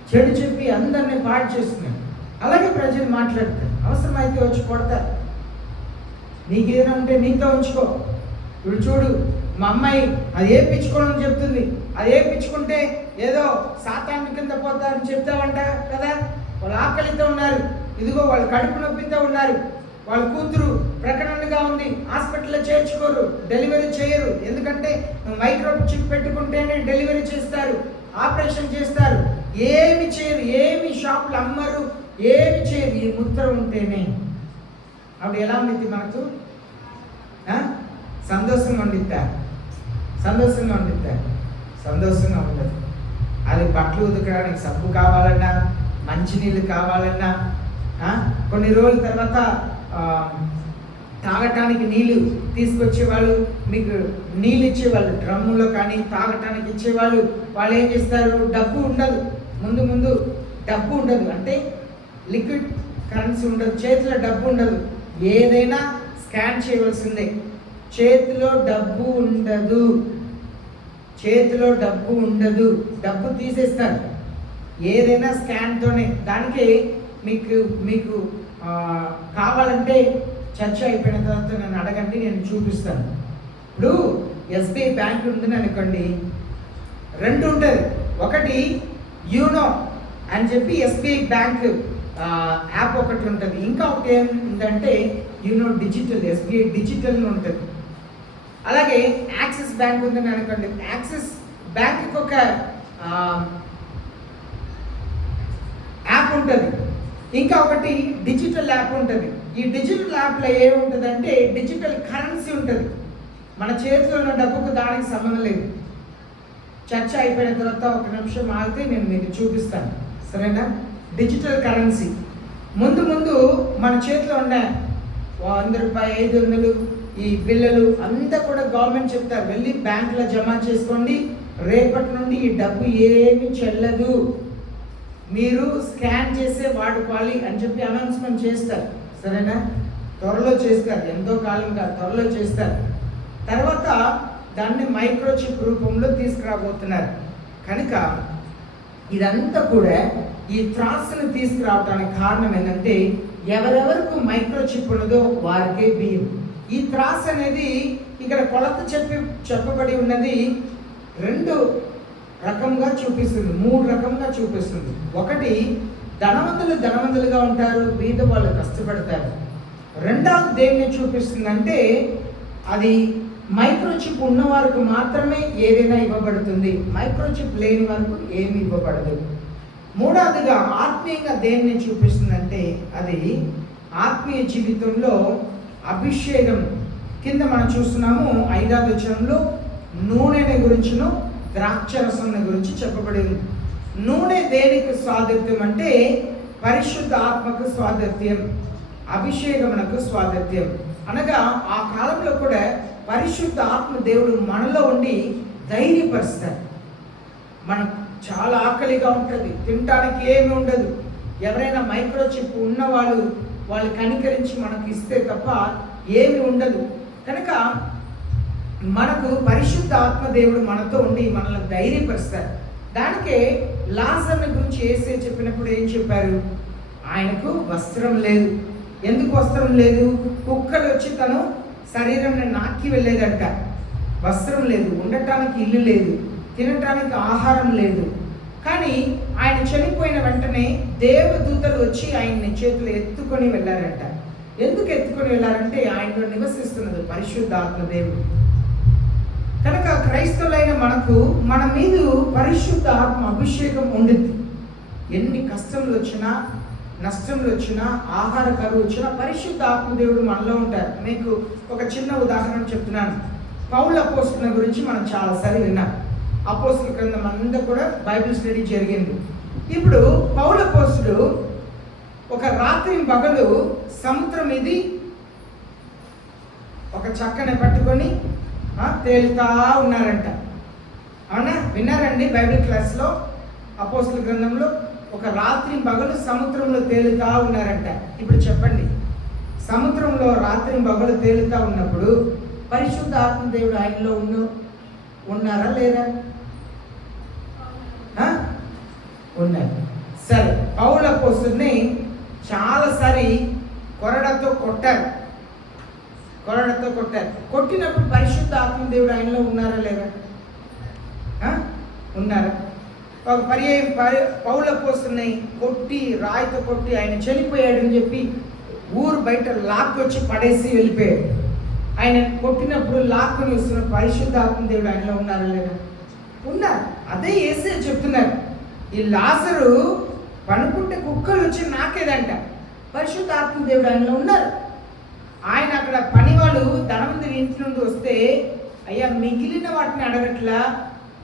చెడు చెప్పి అందరినీ పాడు చేస్తున్నారు. అలాగే ప్రజలు మాట్లాడతారు, అవసరమైతే వచ్చి కొడతారు. నీకేదైనా ఉంటే నీతో ఉంచుకో. ఇప్పుడు చూడు, మా అమ్మాయి అది ఏపించుకోవాలని చెప్తుంది. అది ఏపించుకుంటే ఏదో సాతాను కింద పోతారని చెప్తావంట కదా. వాళ్ళు ఆకలితో ఉన్నారు, ఇదిగో వాళ్ళు కడుపు నొప్పితో ఉన్నారు, వాళ్ళ కూతురు ప్రకటనగా ఉంది, హాస్పిటల్లో చేర్చుకోరు, డెలివరీ చేయరు. ఎందుకంటే మైక్రోచిప్ పెట్టుకుంటేనే డెలివరీ చేస్తారు, ఆపరేషన్ చేస్తారు. ఏమి చేయరు, ఏమి షాపులు అమ్మరు, ఏమి చేయరు. ఈ ముద్ర ఉంటేనే అప్పుడు ఎలా ఉండిద్ది? మనకు సంతోషంగా ఉండిద్దా? సంతోషంగా ఉండదు. అది బట్టలు ఉతకడానికి సబ్బు కావాలన్నా, మంచినీళ్ళు కావాలన్నా, కొన్ని రోజుల తర్వాత తాగటానికి నీళ్ళు తీసుకొచ్చేవాళ్ళు, మీకు నీళ్ళు ఇచ్చేవాళ్ళు డ్రమ్ములో, కానీ తాగటానికి ఇచ్చేవాళ్ళు. వాళ్ళు ఏం చేస్తారు? డబ్బు ఉండదు, ముందు డబ్బు ఉండదు, అంటే లిక్విడ్ కరెన్సీ ఉండదు, చేతిలో డబ్బు ఉండదు. ఏదైనా స్కాన్ చేయవలసిందే. చేతిలో డబ్బు ఉండదు, డబ్బు తీసేస్తారు. ఏదైనా స్కాన్తోనే. దానికి మీకు కావాలంటే చర్చ అయిపోయిన తర్వాత నన్ను అడగండి, నేను చూపిస్తాను. ఇప్పుడు ఎస్బీఐ బ్యాంక్ ఉందని అనుకోండి, రెండు ఉంటుంది. ఒకటి యూనో అని చెప్పి ఎస్బీఐ బ్యాంక్ యాప్ ఒకటి ఉంటుంది. ఇంకా ఒకటి ఏంటంటే యూనో డిజిటల్, ఎస్బీఐ డిజిటల్ ఉంటుంది. అలాగే యాక్సిస్ బ్యాంక్ ఉందని అనుకోండి, యాక్సిస్ బ్యాంక్కి ఒక యాప్ ఉంటుంది. ఇంకా ఒకటి డిజిటల్ యాప్ ఉంటుంది. ఈ డిజిటల్ యాప్లో ఏముంటుందంటే డిజిటల్ కరెన్సీ ఉంటుంది. మన చేతిలో ఉన్న డబ్బుకు దానికి సంబంధం లేదు. చర్చ అయిపోయిన తర్వాత ఒక నిమిషం ఆగితే నేను మీకు చూపిస్తాను, సరేనా? డిజిటల్ కరెన్సీ ముందు మన చేతిలో ఉన్న 100 రూపాయలు, 500 ఈ బిల్లులు అంతా కూడా గవర్నమెంట్ చెప్తారు, వెళ్ళి బ్యాంకులో జమ చేసుకోండి, రేపటి నుండి ఈ డబ్బు ఏమి చెల్లదు, మీరు స్కాన్ చేసే వాడుకోవాలి అని చెప్పి అనౌన్స్మెంట్ చేస్తారు, సరేనా? త్వరలో చేస్తారు, ఎంతో కాలంగా త్వరలో చేస్తారు. తర్వాత దాన్ని మైక్రోచిప్ రూపంలో తీసుకురాబోతున్నారు. కనుక ఇదంతా కూడా ఈ త్రాసును తీసుకురావడానికి కారణం ఏంటంటే ఎవరెవరికి మైక్రోచిప్ ఉన్నదో వారికే బియ్యం. ఈ త్రాస్ అనేది ఇక్కడ కొలత చెప్పబడి ఉన్నది 2 రకంగా చూపిస్తుంది, 3 రకంగా చూపిస్తుంది. ఒకటి, ధనవంతులుగా ఉంటారు, బీద వాళ్ళు కష్టపడతారు. రెండవది దేన్ని చూపిస్తుందంటే అది మైక్రోచిప్ ఉన్న వారికి మాత్రమే ఏదైనా ఇవ్వబడుతుంది, మైక్రోచిప్ లేని వారికి ఏమి ఇవ్వబడదు. మూడవదిగా ఆత్మీయంగా దేన్ని చూపిస్తుందంటే అది ఆత్మీయ జీవితంలో అభిషేకం. కింద మనం చూస్తున్నాము 5వ వచనంలో నూనెని గురించిను ద్రాక్షరసం గురించి చెప్పబడింది. నూనె దేనికి స్వాధీత్యం అంటే పరిశుద్ధ ఆత్మకు స్వాధీత్యం, అభిషేకమునకు స్వాధీత్యం. అనగా ఆ కాలంలో కూడా పరిశుద్ధ ఆత్మ దేవుడు మనలో ఉండి ధైర్యపరుస్తారు. మనకు చాలా ఆకలిగా ఉంటుంది, తినడానికి ఏమి ఉండదు. ఎవరైనా మైక్రోచిప్ ఉన్న వాళ్ళు కనికరించి మనకు ఇస్తే తప్ప ఏమి ఉండదు. కనుక మనకు పరిశుద్ధ ఆత్మ దేవుడు మనతో ఉండి మనల్ని ధైర్యపరుస్తారు. దానికే లాజర్ని గురించి యేసే చెప్పినప్పుడు ఏం చెప్పారు? ఆయనకు వస్త్రం లేదు. ఎందుకు వస్త్రం లేదు? కుక్కలు వచ్చి తను శరీరంని నాకి వెళ్ళేదంట. వస్త్రం లేదు, ఉండటానికి ఇల్లు లేదు, తినటానికి ఆహారం లేదు. కానీ ఆయన చనిపోయిన వెంటనే దేవదూతలు వచ్చి ఆయన్ని చేతులు ఎత్తుకొని వెళ్ళారంట. ఎందుకు ఎత్తుకొని వెళ్ళారంటే ఆయనలో నివసిస్తున్నది పరిశుద్ధాత్మ దేవుడు. కనుక క్రైస్తవులైన మనకు మన మీద పరిశుద్ధ ఆత్మ అభిషేకం ఉండింది. ఎన్ని కష్టములు వచ్చినా, నష్టములు వచ్చినా, ఆహార కరువు వచ్చినా పరిశుద్ధ ఆత్మదేవుడు మనలో ఉంటారు. మీకు ఒక చిన్న ఉదాహరణ చెప్తున్నాను. పౌలు అపోస్తలుల గురించి మనం చాలాసార్లు విన్నాం. అపోస్తలుల గ్రంథం అంతా కూడా బైబిల్ స్టడీ జరిగింది. ఇప్పుడు పౌలు అపోస్తలుడు ఒక రాత్రి పగలు సముద్రం ఇది ఒక చక్కని పట్టుకొని తేలుతా ఉన్నారంట. అవునా? విన్నారండి బైబిల్ క్లాస్లో? అపోస్తలుల గ్రంథంలో ఒక రాత్రి పగలు సముద్రంలో తేలుతా ఉన్నారంట. ఇప్పుడు చెప్పండి, సముద్రంలో రాత్రి పగలు తేలుతా ఉన్నప్పుడు పరిశుద్ధ ఆత్మదేవుడు ఆయనలో ఉన్నారా లేరా? ఉన్నారు. సరే, పౌలు అపోస్తలుని చాలాసారి కొరడాతో కొట్టారు. కొట్టినప్పుడు పరిశుద్ధ ఆత్మదేవుడు ఆయనలో ఉన్నారా లేరా? ఉన్నారా? ఒక పర్యాయం పౌలు అపోస్తలుని కొట్టి, రాయితో కొట్టి ఆయన చనిపోయాడని చెప్పి ఊరు బయట లాక్కొచ్చి పడేసి వెళ్ళిపోయాడు. ఆయన కొట్టినప్పుడు లాక్కుని వస్తున్న పరిశుద్ధ ఆత్మదేవుడు ఆయనలో ఉన్నారా లేరా? ఉన్నారు. అదే యేసే చెప్తున్నారు. ఈ లాజరు పనుకుంటే కుక్కలు వచ్చి నాకేదంట. పరిశుద్ధ ఆత్మదేవుడు ఆయనలో ఉన్నారు. ఆయన అక్కడ పనివాళ్ళు ధనవంతుడి ఇంటి నుండి వస్తే, అయ్యా మిగిలిన వాటిని అడగట్లా,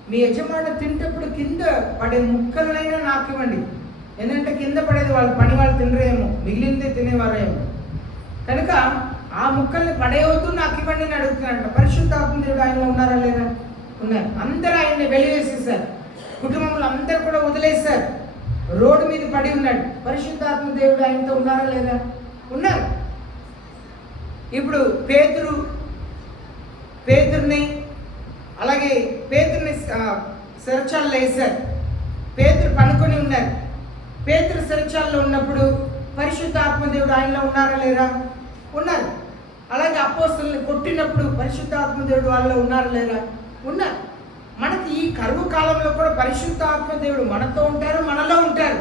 మీ యజమాని తింటప్పుడు కింద పడే ముక్కలనైనా నాకు ఇవ్వండి. ఎందుకంటే కింద పడేది వాళ్ళు పనివాళ్ళు తినరేమో, మిగిలిందే తినేవారేమో. కనుక ఆ ముక్కల్ని పడేయవద్దు, నాకు ఇవ్వండి అని అడుగుతున్నారంట. పరిశుద్ధ ఆత్మదేవుడు ఆయనలో ఉన్నారా లేరా? ఉన్నారు. అందరూ ఆయన్ని వెలివేసేసారు. కుటుంబంలో అందరూ కూడా వదిలేశారు. రోడ్డు మీద పడి ఉన్నాడు. పరిశుద్ధాత్మ దేవుడు ఆయనతో ఉన్నారా లేదా? ఉన్నారు. ఇప్పుడు పేతురుని అలాగే పేతురుని సెరచాల్లో వేశారు. పేతురు పనుకొని ఉన్నారు. పేతురు సెరచాల్లో ఉన్నప్పుడు పరిశుద్ధాత్మ దేవుడు ఆయనలో ఉన్నారా లేరా? ఉన్నారు. అలాగే అపోస్తలుని కొట్టినప్పుడు పరిశుద్ధాత్మ దేవుడు వాళ్ళలో ఉన్నారా లేరా? ఉన్నారు. మనకి ఈ కరువు కాలంలో కూడా పరిశుద్ధాత్మ దేవుడు మనతో ఉంటారు, మనలో ఉంటారు.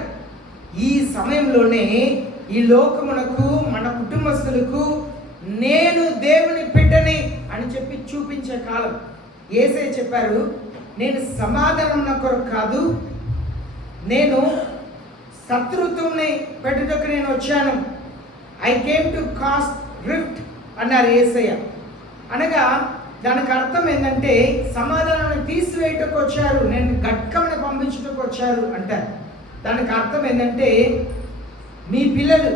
ఈ సమయంలోనే ఈ లోకమునకు, మన కుటుంబస్తులకు నేను దేవుని బిడ్డని అని చెప్పి చూపించే కాలం. యేసయ్య చెప్పారు, నేను సమాధానం కొరకు కాదు, నేను శత్రుత్వంని పెట్టుటకు నేను వచ్చాను. I came to cos rift అన్నారు యేసయ్య. అనగా దానికి అర్థం ఏంటంటే సమాధానాన్ని తీసివేయటకు వచ్చారు, నేను గట్కమని పంపించటకు వచ్చారు అంటారు. దానికి అర్థం ఏంటంటే మీ పిల్లలు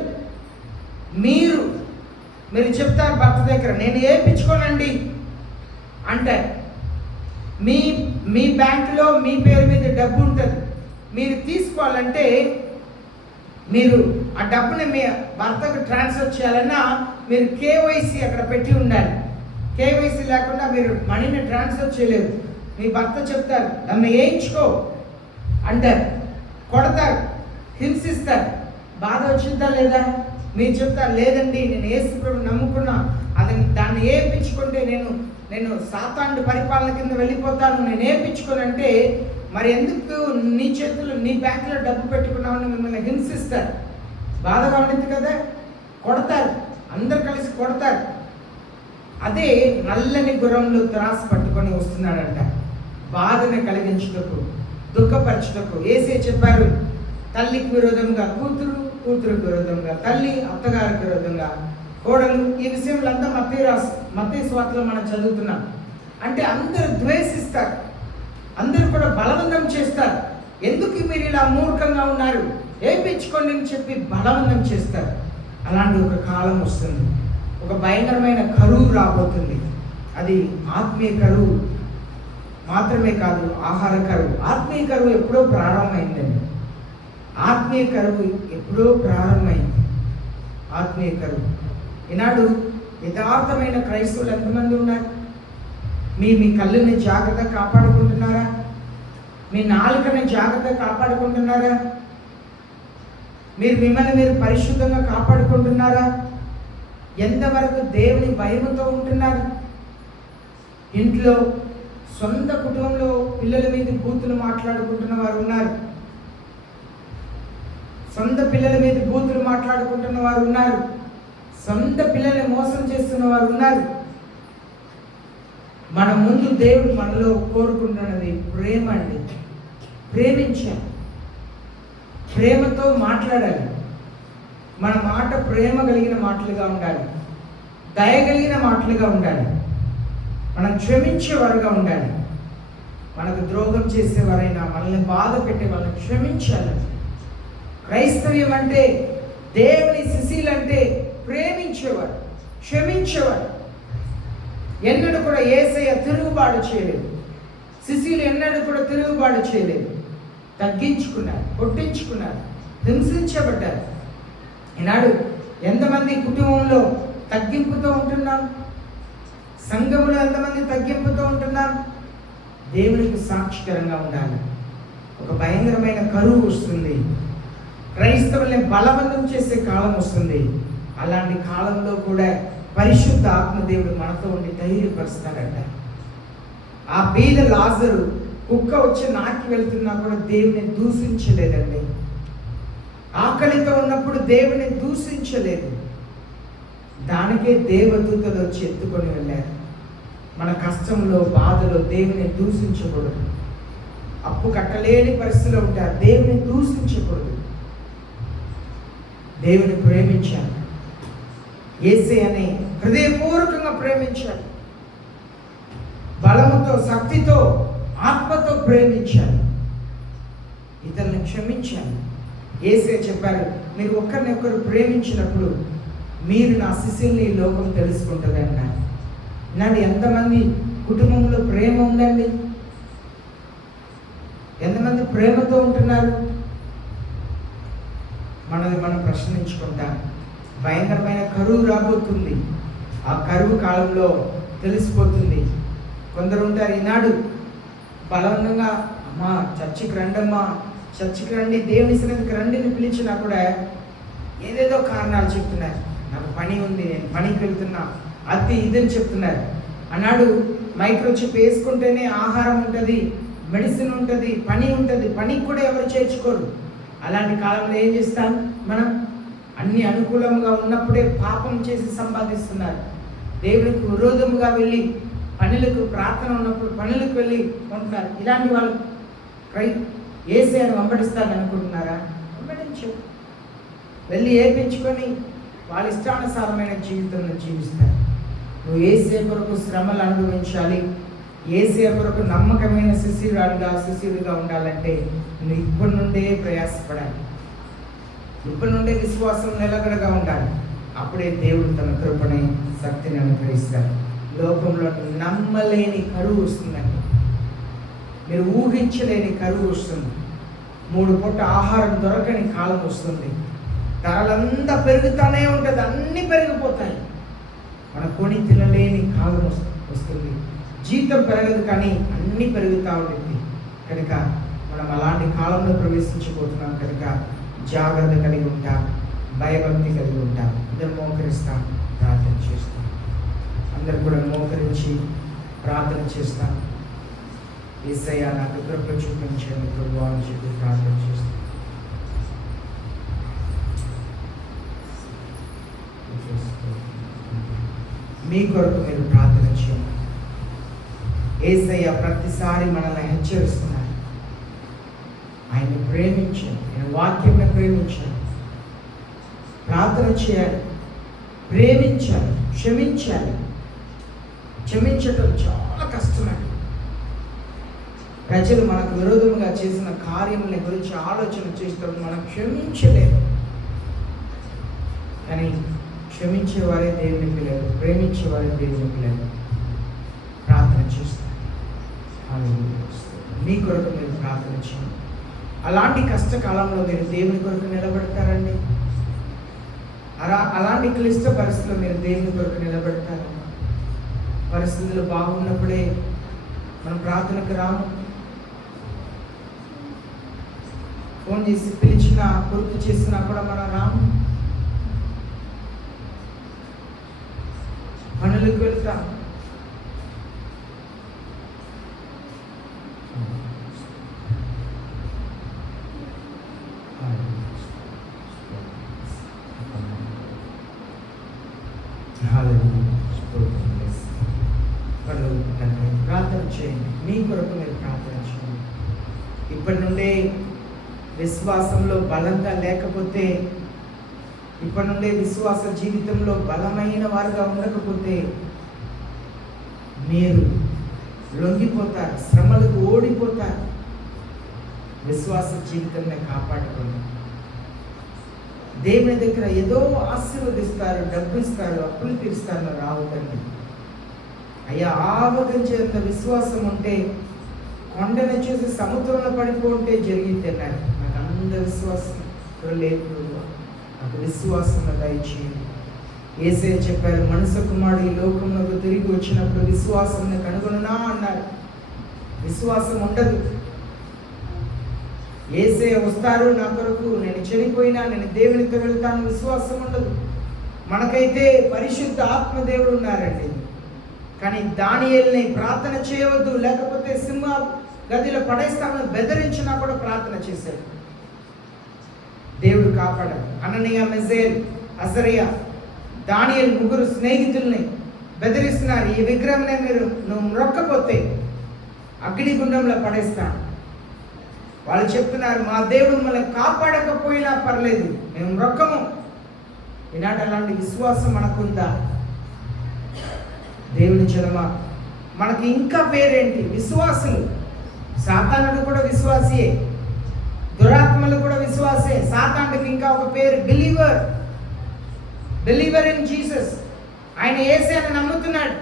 మీరు చెప్తారు భర్త దగ్గర, నేను ఏపించుకోనండి అంటారు. మీ బ్యాంకులో మీ పేరు మీద డబ్బు ఉంటుంది, మీరు తీసుకోవాలంటే మీరు ఆ డబ్బుని మీ భర్తకు ట్రాన్స్ఫర్ చేయాలన్నా మీరు కేవైసీ అక్కడ పెట్టి ఉండాలి. కేవైసీ లేకుండా మీరు మనీని ట్రాన్స్ఫర్ చేయలేరు. మీ భర్త చెప్తారు, నన్ను వేయించుకో అంటారు, కొడతారు, హింసిస్తారు. బాధ వచ్చిందా లేదా? మీరు చెప్తారు, లేదండి నేను యేసు ప్రభువుని నమ్ముకున్నా, దాన్ని వేయించుకుంటే నేను సాతాను పరిపాలన కింద వెళ్ళిపోతాను, నేను వేయించుకోనంటే మరి ఎందుకు నీ చేతులు నీ బ్యాంకులో డబ్బు పెట్టుకున్నామని మిమ్మల్ని హింసిస్తారు. బాధగా ఉండింది కదా, కొడతారు, అందరు కలిసి కొడతారు. అదే నల్లని గుర్రంలో త్రాసు పట్టుకొని వస్తున్నాడంట, బాధని కలిగించుటకు, దుఃఖపరచుటకు. యేసయ్య చెప్పారు, తల్లికి విరోధంగా కూతురు, కూతురుకి విరోధంగా తల్లి, అత్తగారికి విరోధంగా కోడలు. ఈ విషయంలో అంతా మత్తయి సువార్తలో మనం చదువుతున్నాం. అంటే అందరూ ద్వేషిస్తారు, అందరూ కూడా బలవంతం చేస్తారు. ఎందుకు మీరు ఇలా మూర్ఖంగా ఉన్నారు, ఏపించుకోండి అని చెప్పి బలవంతం చేస్తారు. అలాంటి ఒక కాలం వస్తుంది, ఒక భయంకరమైన కరువు రాబోతుంది. అది ఆత్మీయ కరువు మాత్రమే కాదు, ఆహార కరువు. ఆత్మీయ కరువు ఎప్పుడో ప్రారంభమైందండి. ఆత్మీయ కరువు ఎప్పుడో ప్రారంభమైంది. ఆత్మీయ కరువు. ఈనాడు యథార్థమైన క్రైస్తవులు ఎంతమంది ఉన్నారు? మీ కళ్ళని జాగ్రత్తగా కాపాడుకుంటున్నారా? మీ నాలుకని జాగ్రత్తగా కాపాడుకుంటున్నారా? మిమ్మల్ని మీరు పరిశుద్ధంగా కాపాడుకుంటున్నారా? ఎంతవరకు దేవుని భయముతో ఉంటున్నారు? ఇంట్లో సొంత కుటుంబంలో పిల్లల మీద బూతులు మాట్లాడుకుంటున్న వారు ఉన్నారు. సొంత పిల్లల మీద బూతులు మాట్లాడుకుంటున్న వారు ఉన్నారు. సొంత పిల్లల్ని మోసం చేస్తున్న వారు ఉన్నారు. మన ముందు దేవుడు మనలో కోరుకుంటున్నది ప్రేమ అండి. ప్రేమించాలి, ప్రేమతో మాట్లాడాలి. మన మాట ప్రేమ కలిగిన మాటలుగా ఉండాలి, దయ కలిగిన మాటలుగా ఉండాలి. మనం క్షమించేవారుగా ఉండాలి. మనకు ద్రోహం చేసేవారైనా, మనల్ని బాధ పెట్టే వాళ్ళని క్షమించాలి. క్రైస్తవ్యం అంటే, దేవుని శిశులు అంటే ప్రేమించేవారు, క్షమించేవారు. ఎన్నడూ కూడా యేసయ్య తిరుగుబాటు చేయలేదు. శిశులు ఎన్నడూ కూడా తిరుగుబాటు చేయలేదు. తగ్గించుకున్నారు, కొట్టించుకున్నారు, హింసించబడ్డారు. ఈనాడు ఎంతమంది కుటుంబంలో తగ్గింపుతో ఉంటున్నాం? సంఘములో ఎంతమంది తగ్గింపుతో ఉంటున్నాం? దేవునికి సాక్షికరంగా ఉండాలి. ఒక భయంకరమైన కరువు వస్తుంది, క్రైస్తవుల్ని బలవంతం చేసే కాలం వస్తుంది. అలాంటి కాలంలో కూడా పరిశుద్ధ ఆత్మదేవుడు మనతో ఉండి ధైర్యపరుస్తాడంట. ఆ బీద లాజరు కుక్క వచ్చి నాకి వెళ్తున్నా కూడా దేవుని దూషించలేదండి. ఆకలితో ఉన్నప్పుడు దేవుని దూషించలేదు. దానికే దేవదూతలు వచ్చి ఎత్తుకొని వెళ్ళారు. మన కష్టంలో, బాధలో దేవుని దూషించకూడదు. అప్పు కట్టలేని పరిస్థితిలో ఉంటారు, దేవుని దూషించకూడదు. దేవుని ప్రేమించాలి. యేసయ్యని హృదయపూర్వకంగా ప్రేమించాలి. బలముతో, శక్తితో, ఆత్మతో ప్రేమించాలి. ఇతరులను క్షమించాలి. యేసయ్య చెప్పారు, మీరు ఒకరిని ఒకరు ప్రేమించినప్పుడు మీరు నా శిశువుని ఈ లోకం తెలుసుకుంటుంది అన్నారు. నాడు ఎంతమంది కుటుంబంలో ప్రేమ ఉందండి? ఎంతమంది ప్రేమతో ఉంటున్నారు? మనది మనం ప్రశ్నించుకుంటాం. భయంకరమైన కరువు రాబోతుంది. ఆ కరువు కాలంలో తెలిసిపోతుంది. కొందరు ఉంటారు, ఈనాడు బలవంతంగా అమ్మా చర్చికి రండమ్మా, చర్చికి రండి, దేవుని సన్నిధికి రండిని పిలిచినా కూడా ఏదేదో కారణాలు చెప్తున్నారు. నాకు పని ఉంది, నేను పనికి వెళ్తున్నా, అది ఇదని చెప్తున్నారు. అన్నాడు మైక్రోచిప్ వేసుకుంటేనే ఆహారం ఉంటుంది, మెడిసిన్ ఉంటుంది, పని ఉంటుంది. పనికి కూడా ఎవరు చేర్చుకోరు. అలాంటి కాలంలో ఏం చేస్తాం మనం? అన్ని అనుకూలంగా ఉన్నప్పుడే పాపం చేసి సంపాదిస్తున్నారు. దేవునికి విరోధముగా వెళ్ళి పనులకు, ప్రార్థన ఉన్నప్పుడు పనులకు వెళ్ళి ఉంటున్నారు. ఇలాంటి వాళ్ళు యేసయ్యను వెంబడిస్తారని అనుకుంటున్నారా? వెంబడించు. వెళ్ళి ఏపించుకొని వాళ్ళ ఇష్టానుసారమైన జీవితంలో జీవిస్తారు. నువ్వు యేసయ్య కొరకు శ్రమలు అనుభవించాలి, యేసయ్య కొరకు నమ్మకమైన శిశువుగా ఉండాలంటే నువ్వు ఇప్పటి నుండే ప్రయాసపడాలి. ఇప్పటి నుండే విశ్వాసం నిలకడగా ఉండాలి. అప్పుడే దేవుడు తన కృపని, శక్తిని అనుగ్రహిస్తాడు. లోకంలో నమ్మలేని కరువు వస్తుందండి. మీరు ఊహించలేని కరువు వస్తుంది. 3 పూట ఆహారం దొరకని కాలం వస్తుంది. ధరలంతా పెరుగుతూనే ఉంటుంది, అన్నీ పెరిగిపోతాయి. మన కొని తినలేని కాలం వస్తుంది. జీతం పెరగదు కానీ అన్నీ పెరుగుతూ ఉంటుంది. కనుక మనం అలాంటి కాలంలో ప్రవేశించబోతున్నాం. కనుక జాగ్రత్త కలిగి ఉంటాం, భయభక్తి కలిగి ఉంటాం. అందరూ మోకరిస్తాం, ప్రార్థన చేస్తాం. అందరూ కూడా మోకరించి ప్రార్థన చేస్తాం. యేసయ్య నాకు కృప చూపించండి ప్రభువా అని చెప్పి ప్రార్థన చేస్తాం. మీ కొరకు మీరు ప్రార్థన చేయండి. యేసయ్య ప్రతిసారి మనల్ని హెచ్చరిస్తున్నారు. ఆయన్ని ప్రేమించండి, ఆయన వాక్యంని ప్రేమించాలి, ప్రార్థన చేయాలి, ప్రేమించాలి, క్షమించాలి. క్షమించటం చాలా కష్టమండి. ప్రజలు మనకు విరోధంగా చేసిన కార్యముల గురించి ఆలోచన చేసినప్పుడు మనం క్షమించలేము. కానీ క్షమించేవారే దేవుని పిల్లలు, ప్రేమించేవారే దేవుని పిల్లలు. ప్రార్థన చేస్తారు. మీ కొరకు మీరు ప్రార్థన చేయండి. అలాంటి కష్టకాలంలో మీరు దేవుని కొరకు నిలబడతారండి. అలాంటి క్లిష్ట పరిస్థితుల్లో మీరు దేవుని కొరకు నిలబడతారు. పరిస్థితులు బాగున్నప్పుడే మనం ప్రార్థనకు రాము. ఫోన్ చేసి పిలిచినా, గుర్తు చేసినా కూడా మనం రాము. పనులకు వెళ్తాం. తండ్రి చేయండి. మీ కొరకు మీరు ప్రార్థన చేయండి. ఇప్పటి నుండే విశ్వాసంలో బలంగా లేకపోతే, ఇప్పటి నుండే విశ్వాస జీవితంలో బలమైన వారుగా ఉండకపోతే మీరు లొంగిపోతారు, శ్రమలకు ఓడిపోతారు. విశ్వాస జీవితాన్ని కాపాడుకోండి. దేవుని దగ్గర ఏదో ఆశీర్వదిస్తారు, డబ్బు ఇస్తాడు, అప్పులు తీరుస్తాను రావద్దండి. అయ్యా, ఆవగించేంత విశ్వాసం ఉంటే కొండను చూసి సముద్రంలో పడిపోతే జరిగింది అన్నాడు. నాకు అంత విశ్వాసం లేదు, నాకు విశ్వాసం దయచేయండి. యేసయ్య చెప్పారు, మనుష్య కుమారుడు ఈ లోకంలోకి తిరిగి వచ్చినప్పుడు విశ్వాసం కనుగొనునా అన్నారు. విశ్వాసం ఉండదు. యేసయ్య వస్తారు నా కొరకు, నేను చనిపోయినా నేను దేవునితో వెళ్తాను, విశ్వాసం ఉండదు. మనకైతే పరిశుద్ధ ఆత్మదేవుడు ఉన్నారండి. కానీ దానియేలుని ప్రార్థన చేయవద్దు, లేకపోతే సింహ గదిలో పడేస్తామని బెదిరించినా కూడా ప్రార్థన చేశాడు. దేవుడు కాపాడాడు. అననీయ, మిజేల్, అజరియా, దానియేలు ముగ్గురు స్నేహితుల్ని బెదిరిస్తున్నారు. ఈ విగ్రహంనే నువ్వు మొక్కకపోతే అగ్నిగుండంలో పడేస్తాను. వాళ్ళు చెప్తున్నారు, మా దేవుడు మనల్ని కాపాడకపోయినా పర్లేదు, మేము మొక్కము. ఈనాడు అలాంటి విశ్వాసం మనకుందా? దేవుని జనమా, మనకి ఇంకా పేరేంటి? విశ్వాసులు. సాతానుడు కూడా విశ్వాసియే, దురాత్మలు కూడా విశ్వాసే. సాతానుడికి ఇంకా ఒక పేరు బిలీవర్. Believer in Jesus. ఆయన యేసయ్యను నమ్ముతున్నాడు.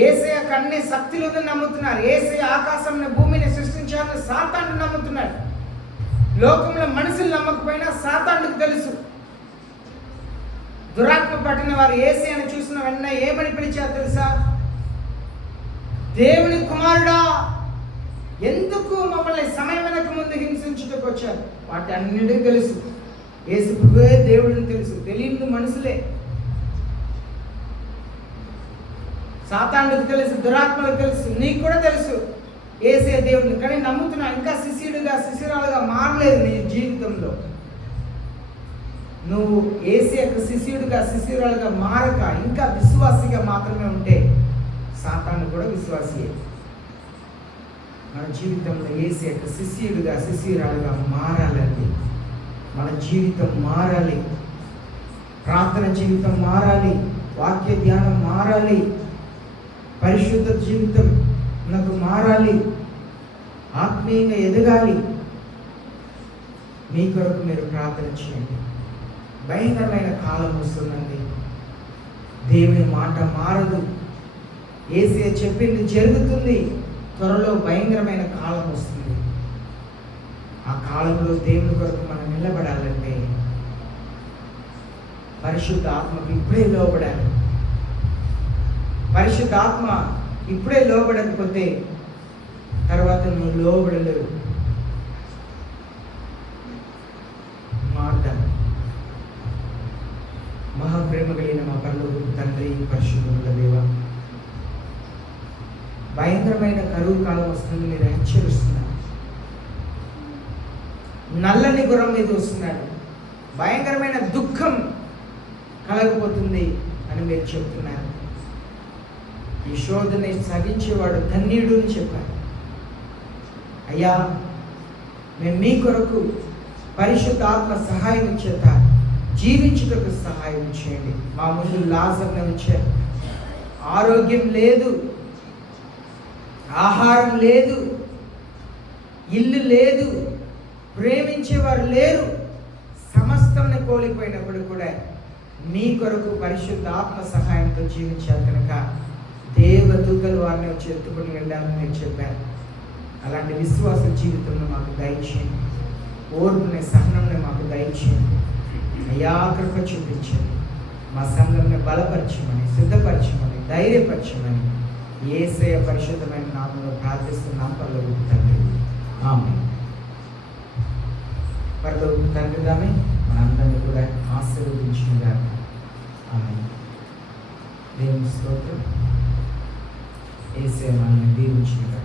యేసయ్యకు అన్ని శక్తులు ఉందని నమ్ముతున్నారు. యేసయ్య ఆకాశంని భూమిని సృష్టించాలని సాతానుడు నమ్ముతున్నాడు. లోకంలో మనుషులు నమ్మకపోయినా సాతానుడికి తెలుసు. దురాత్మ పట్టిన వారు యేసయ్యను చూసిన వెంటనే ఏమని పిలిచారు తెలుసా? దేవుని కుమారుడా, ఎందుకు మమ్మల్ని సమయమునకు ముందు హింసించుటకు వచ్చారు? వాటి అన్నిటికీ తెలుసు. యేసు ప్రభువే దేవుడిని తెలుసు, తెలియని మనుషులే. సాతానుడికి తెలుసు, దురాత్మలకు తెలుసు, నీకు కూడా తెలుసు యేసే దేవుడిని. కానీ నమ్ముతున్నా, ఇంకా శిష్యుడిగా శిష్యురాలుగా మారలేదు నీ జీవితంలో. నువ్వు యేసే యొక్క శిష్యుడిగా శిష్యురాలుగా మారక ఇంకా విశ్వాసిగా మాత్రమే ఉంటే సాతాను కూడా విశ్వాసియే. మన జీవితంలో యేసే యొక్క శిష్యుడిగా శిష్యురాలుగా మారాలండి. మన జీవితం మారాలి, ప్రార్థన జీవితం మారాలి, వాక్య ధ్యానం మారాలి, పరిశుద్ధ జీవితం నాకు మారాలి, ఆత్మీయంగా ఎదగాలి. మీ కొరకు మీరు ప్రార్థన చేయండి. భయంకరమైన కాలం వస్తుందండి. దేవుని మాట మారదు. యేసయ్య చెప్పింది జరుగుతుంది. త్వరలో భయంకరమైన కాలం వస్తుంది. ఆ కాలంలో దేవుని కొరకు మనం నిలబడాలంటే పరిశుద్ధ ఆత్మకు ఇప్పుడే లోబడాలి. పరిశుద్ధ ఆత్మ ఇప్పుడే లోబడకపోతే తర్వాత నువ్వు లోబడలేవు. మార్గం. మహాప్రేమ కలిగిన మా పరలోకపు తండ్రి, పరిశుద్ధుల దేవ, భయంకరమైన కరువు కాలం వస్తుంది మీరు హెచ్చరిస్తున్నారు. నల్లని గుర్రం మీద వస్తున్నాడు. భయంకరమైన దుఃఖం కలగపోతుంది అని మీరు చెప్తున్నారు. ఈ శోధన సహించేవాడు ధన్యుడు అని చెప్పారు. అయ్యా, మేము మీ కొరకు పరిశుద్ధ ఆత్మ సహాయం చేత జీవించుటకు సహాయం చేయండి. మా ముందు లాజర్ని ఉంచారు. ఆరోగ్యం లేదు, ఆహారం లేదు, ఇల్లు లేదు, ప్రేమించేవారు లేరు. సమస్తంని కోల్పోయినప్పుడు కూడా మీ కొరకు పరిశుద్ధ ఆత్మ సహాయంతో జీవించారు కనుక దేవదూతలు వారిని వచ్చి ఎత్తుకుని వెళ్ళాలని మీరు చెప్పారు. అలాంటి విశ్వాస జీవితంలో మాకు దయచేయండి. ఓర్పుని, సహనంని మాకు దయచేయండి. అయ్యా, కృప చూపించండి. మా సంఘంని బలపరచమని, సిద్ధపరచమని, ధైర్యపరచమని యేసయ్య పరిశుద్ధమైన నామంలో ప్రార్థిస్తున్నాం పరలోకపు తండ్రి. ఆమేన్. పరలోకపు తండ్రి దామే మనందరినీ కూడా ఆశీర్వదించుగాక. ఆమేన్. దేవుని స్తోత్రం. యేసయ్య మనల్ని దీవించుగాక.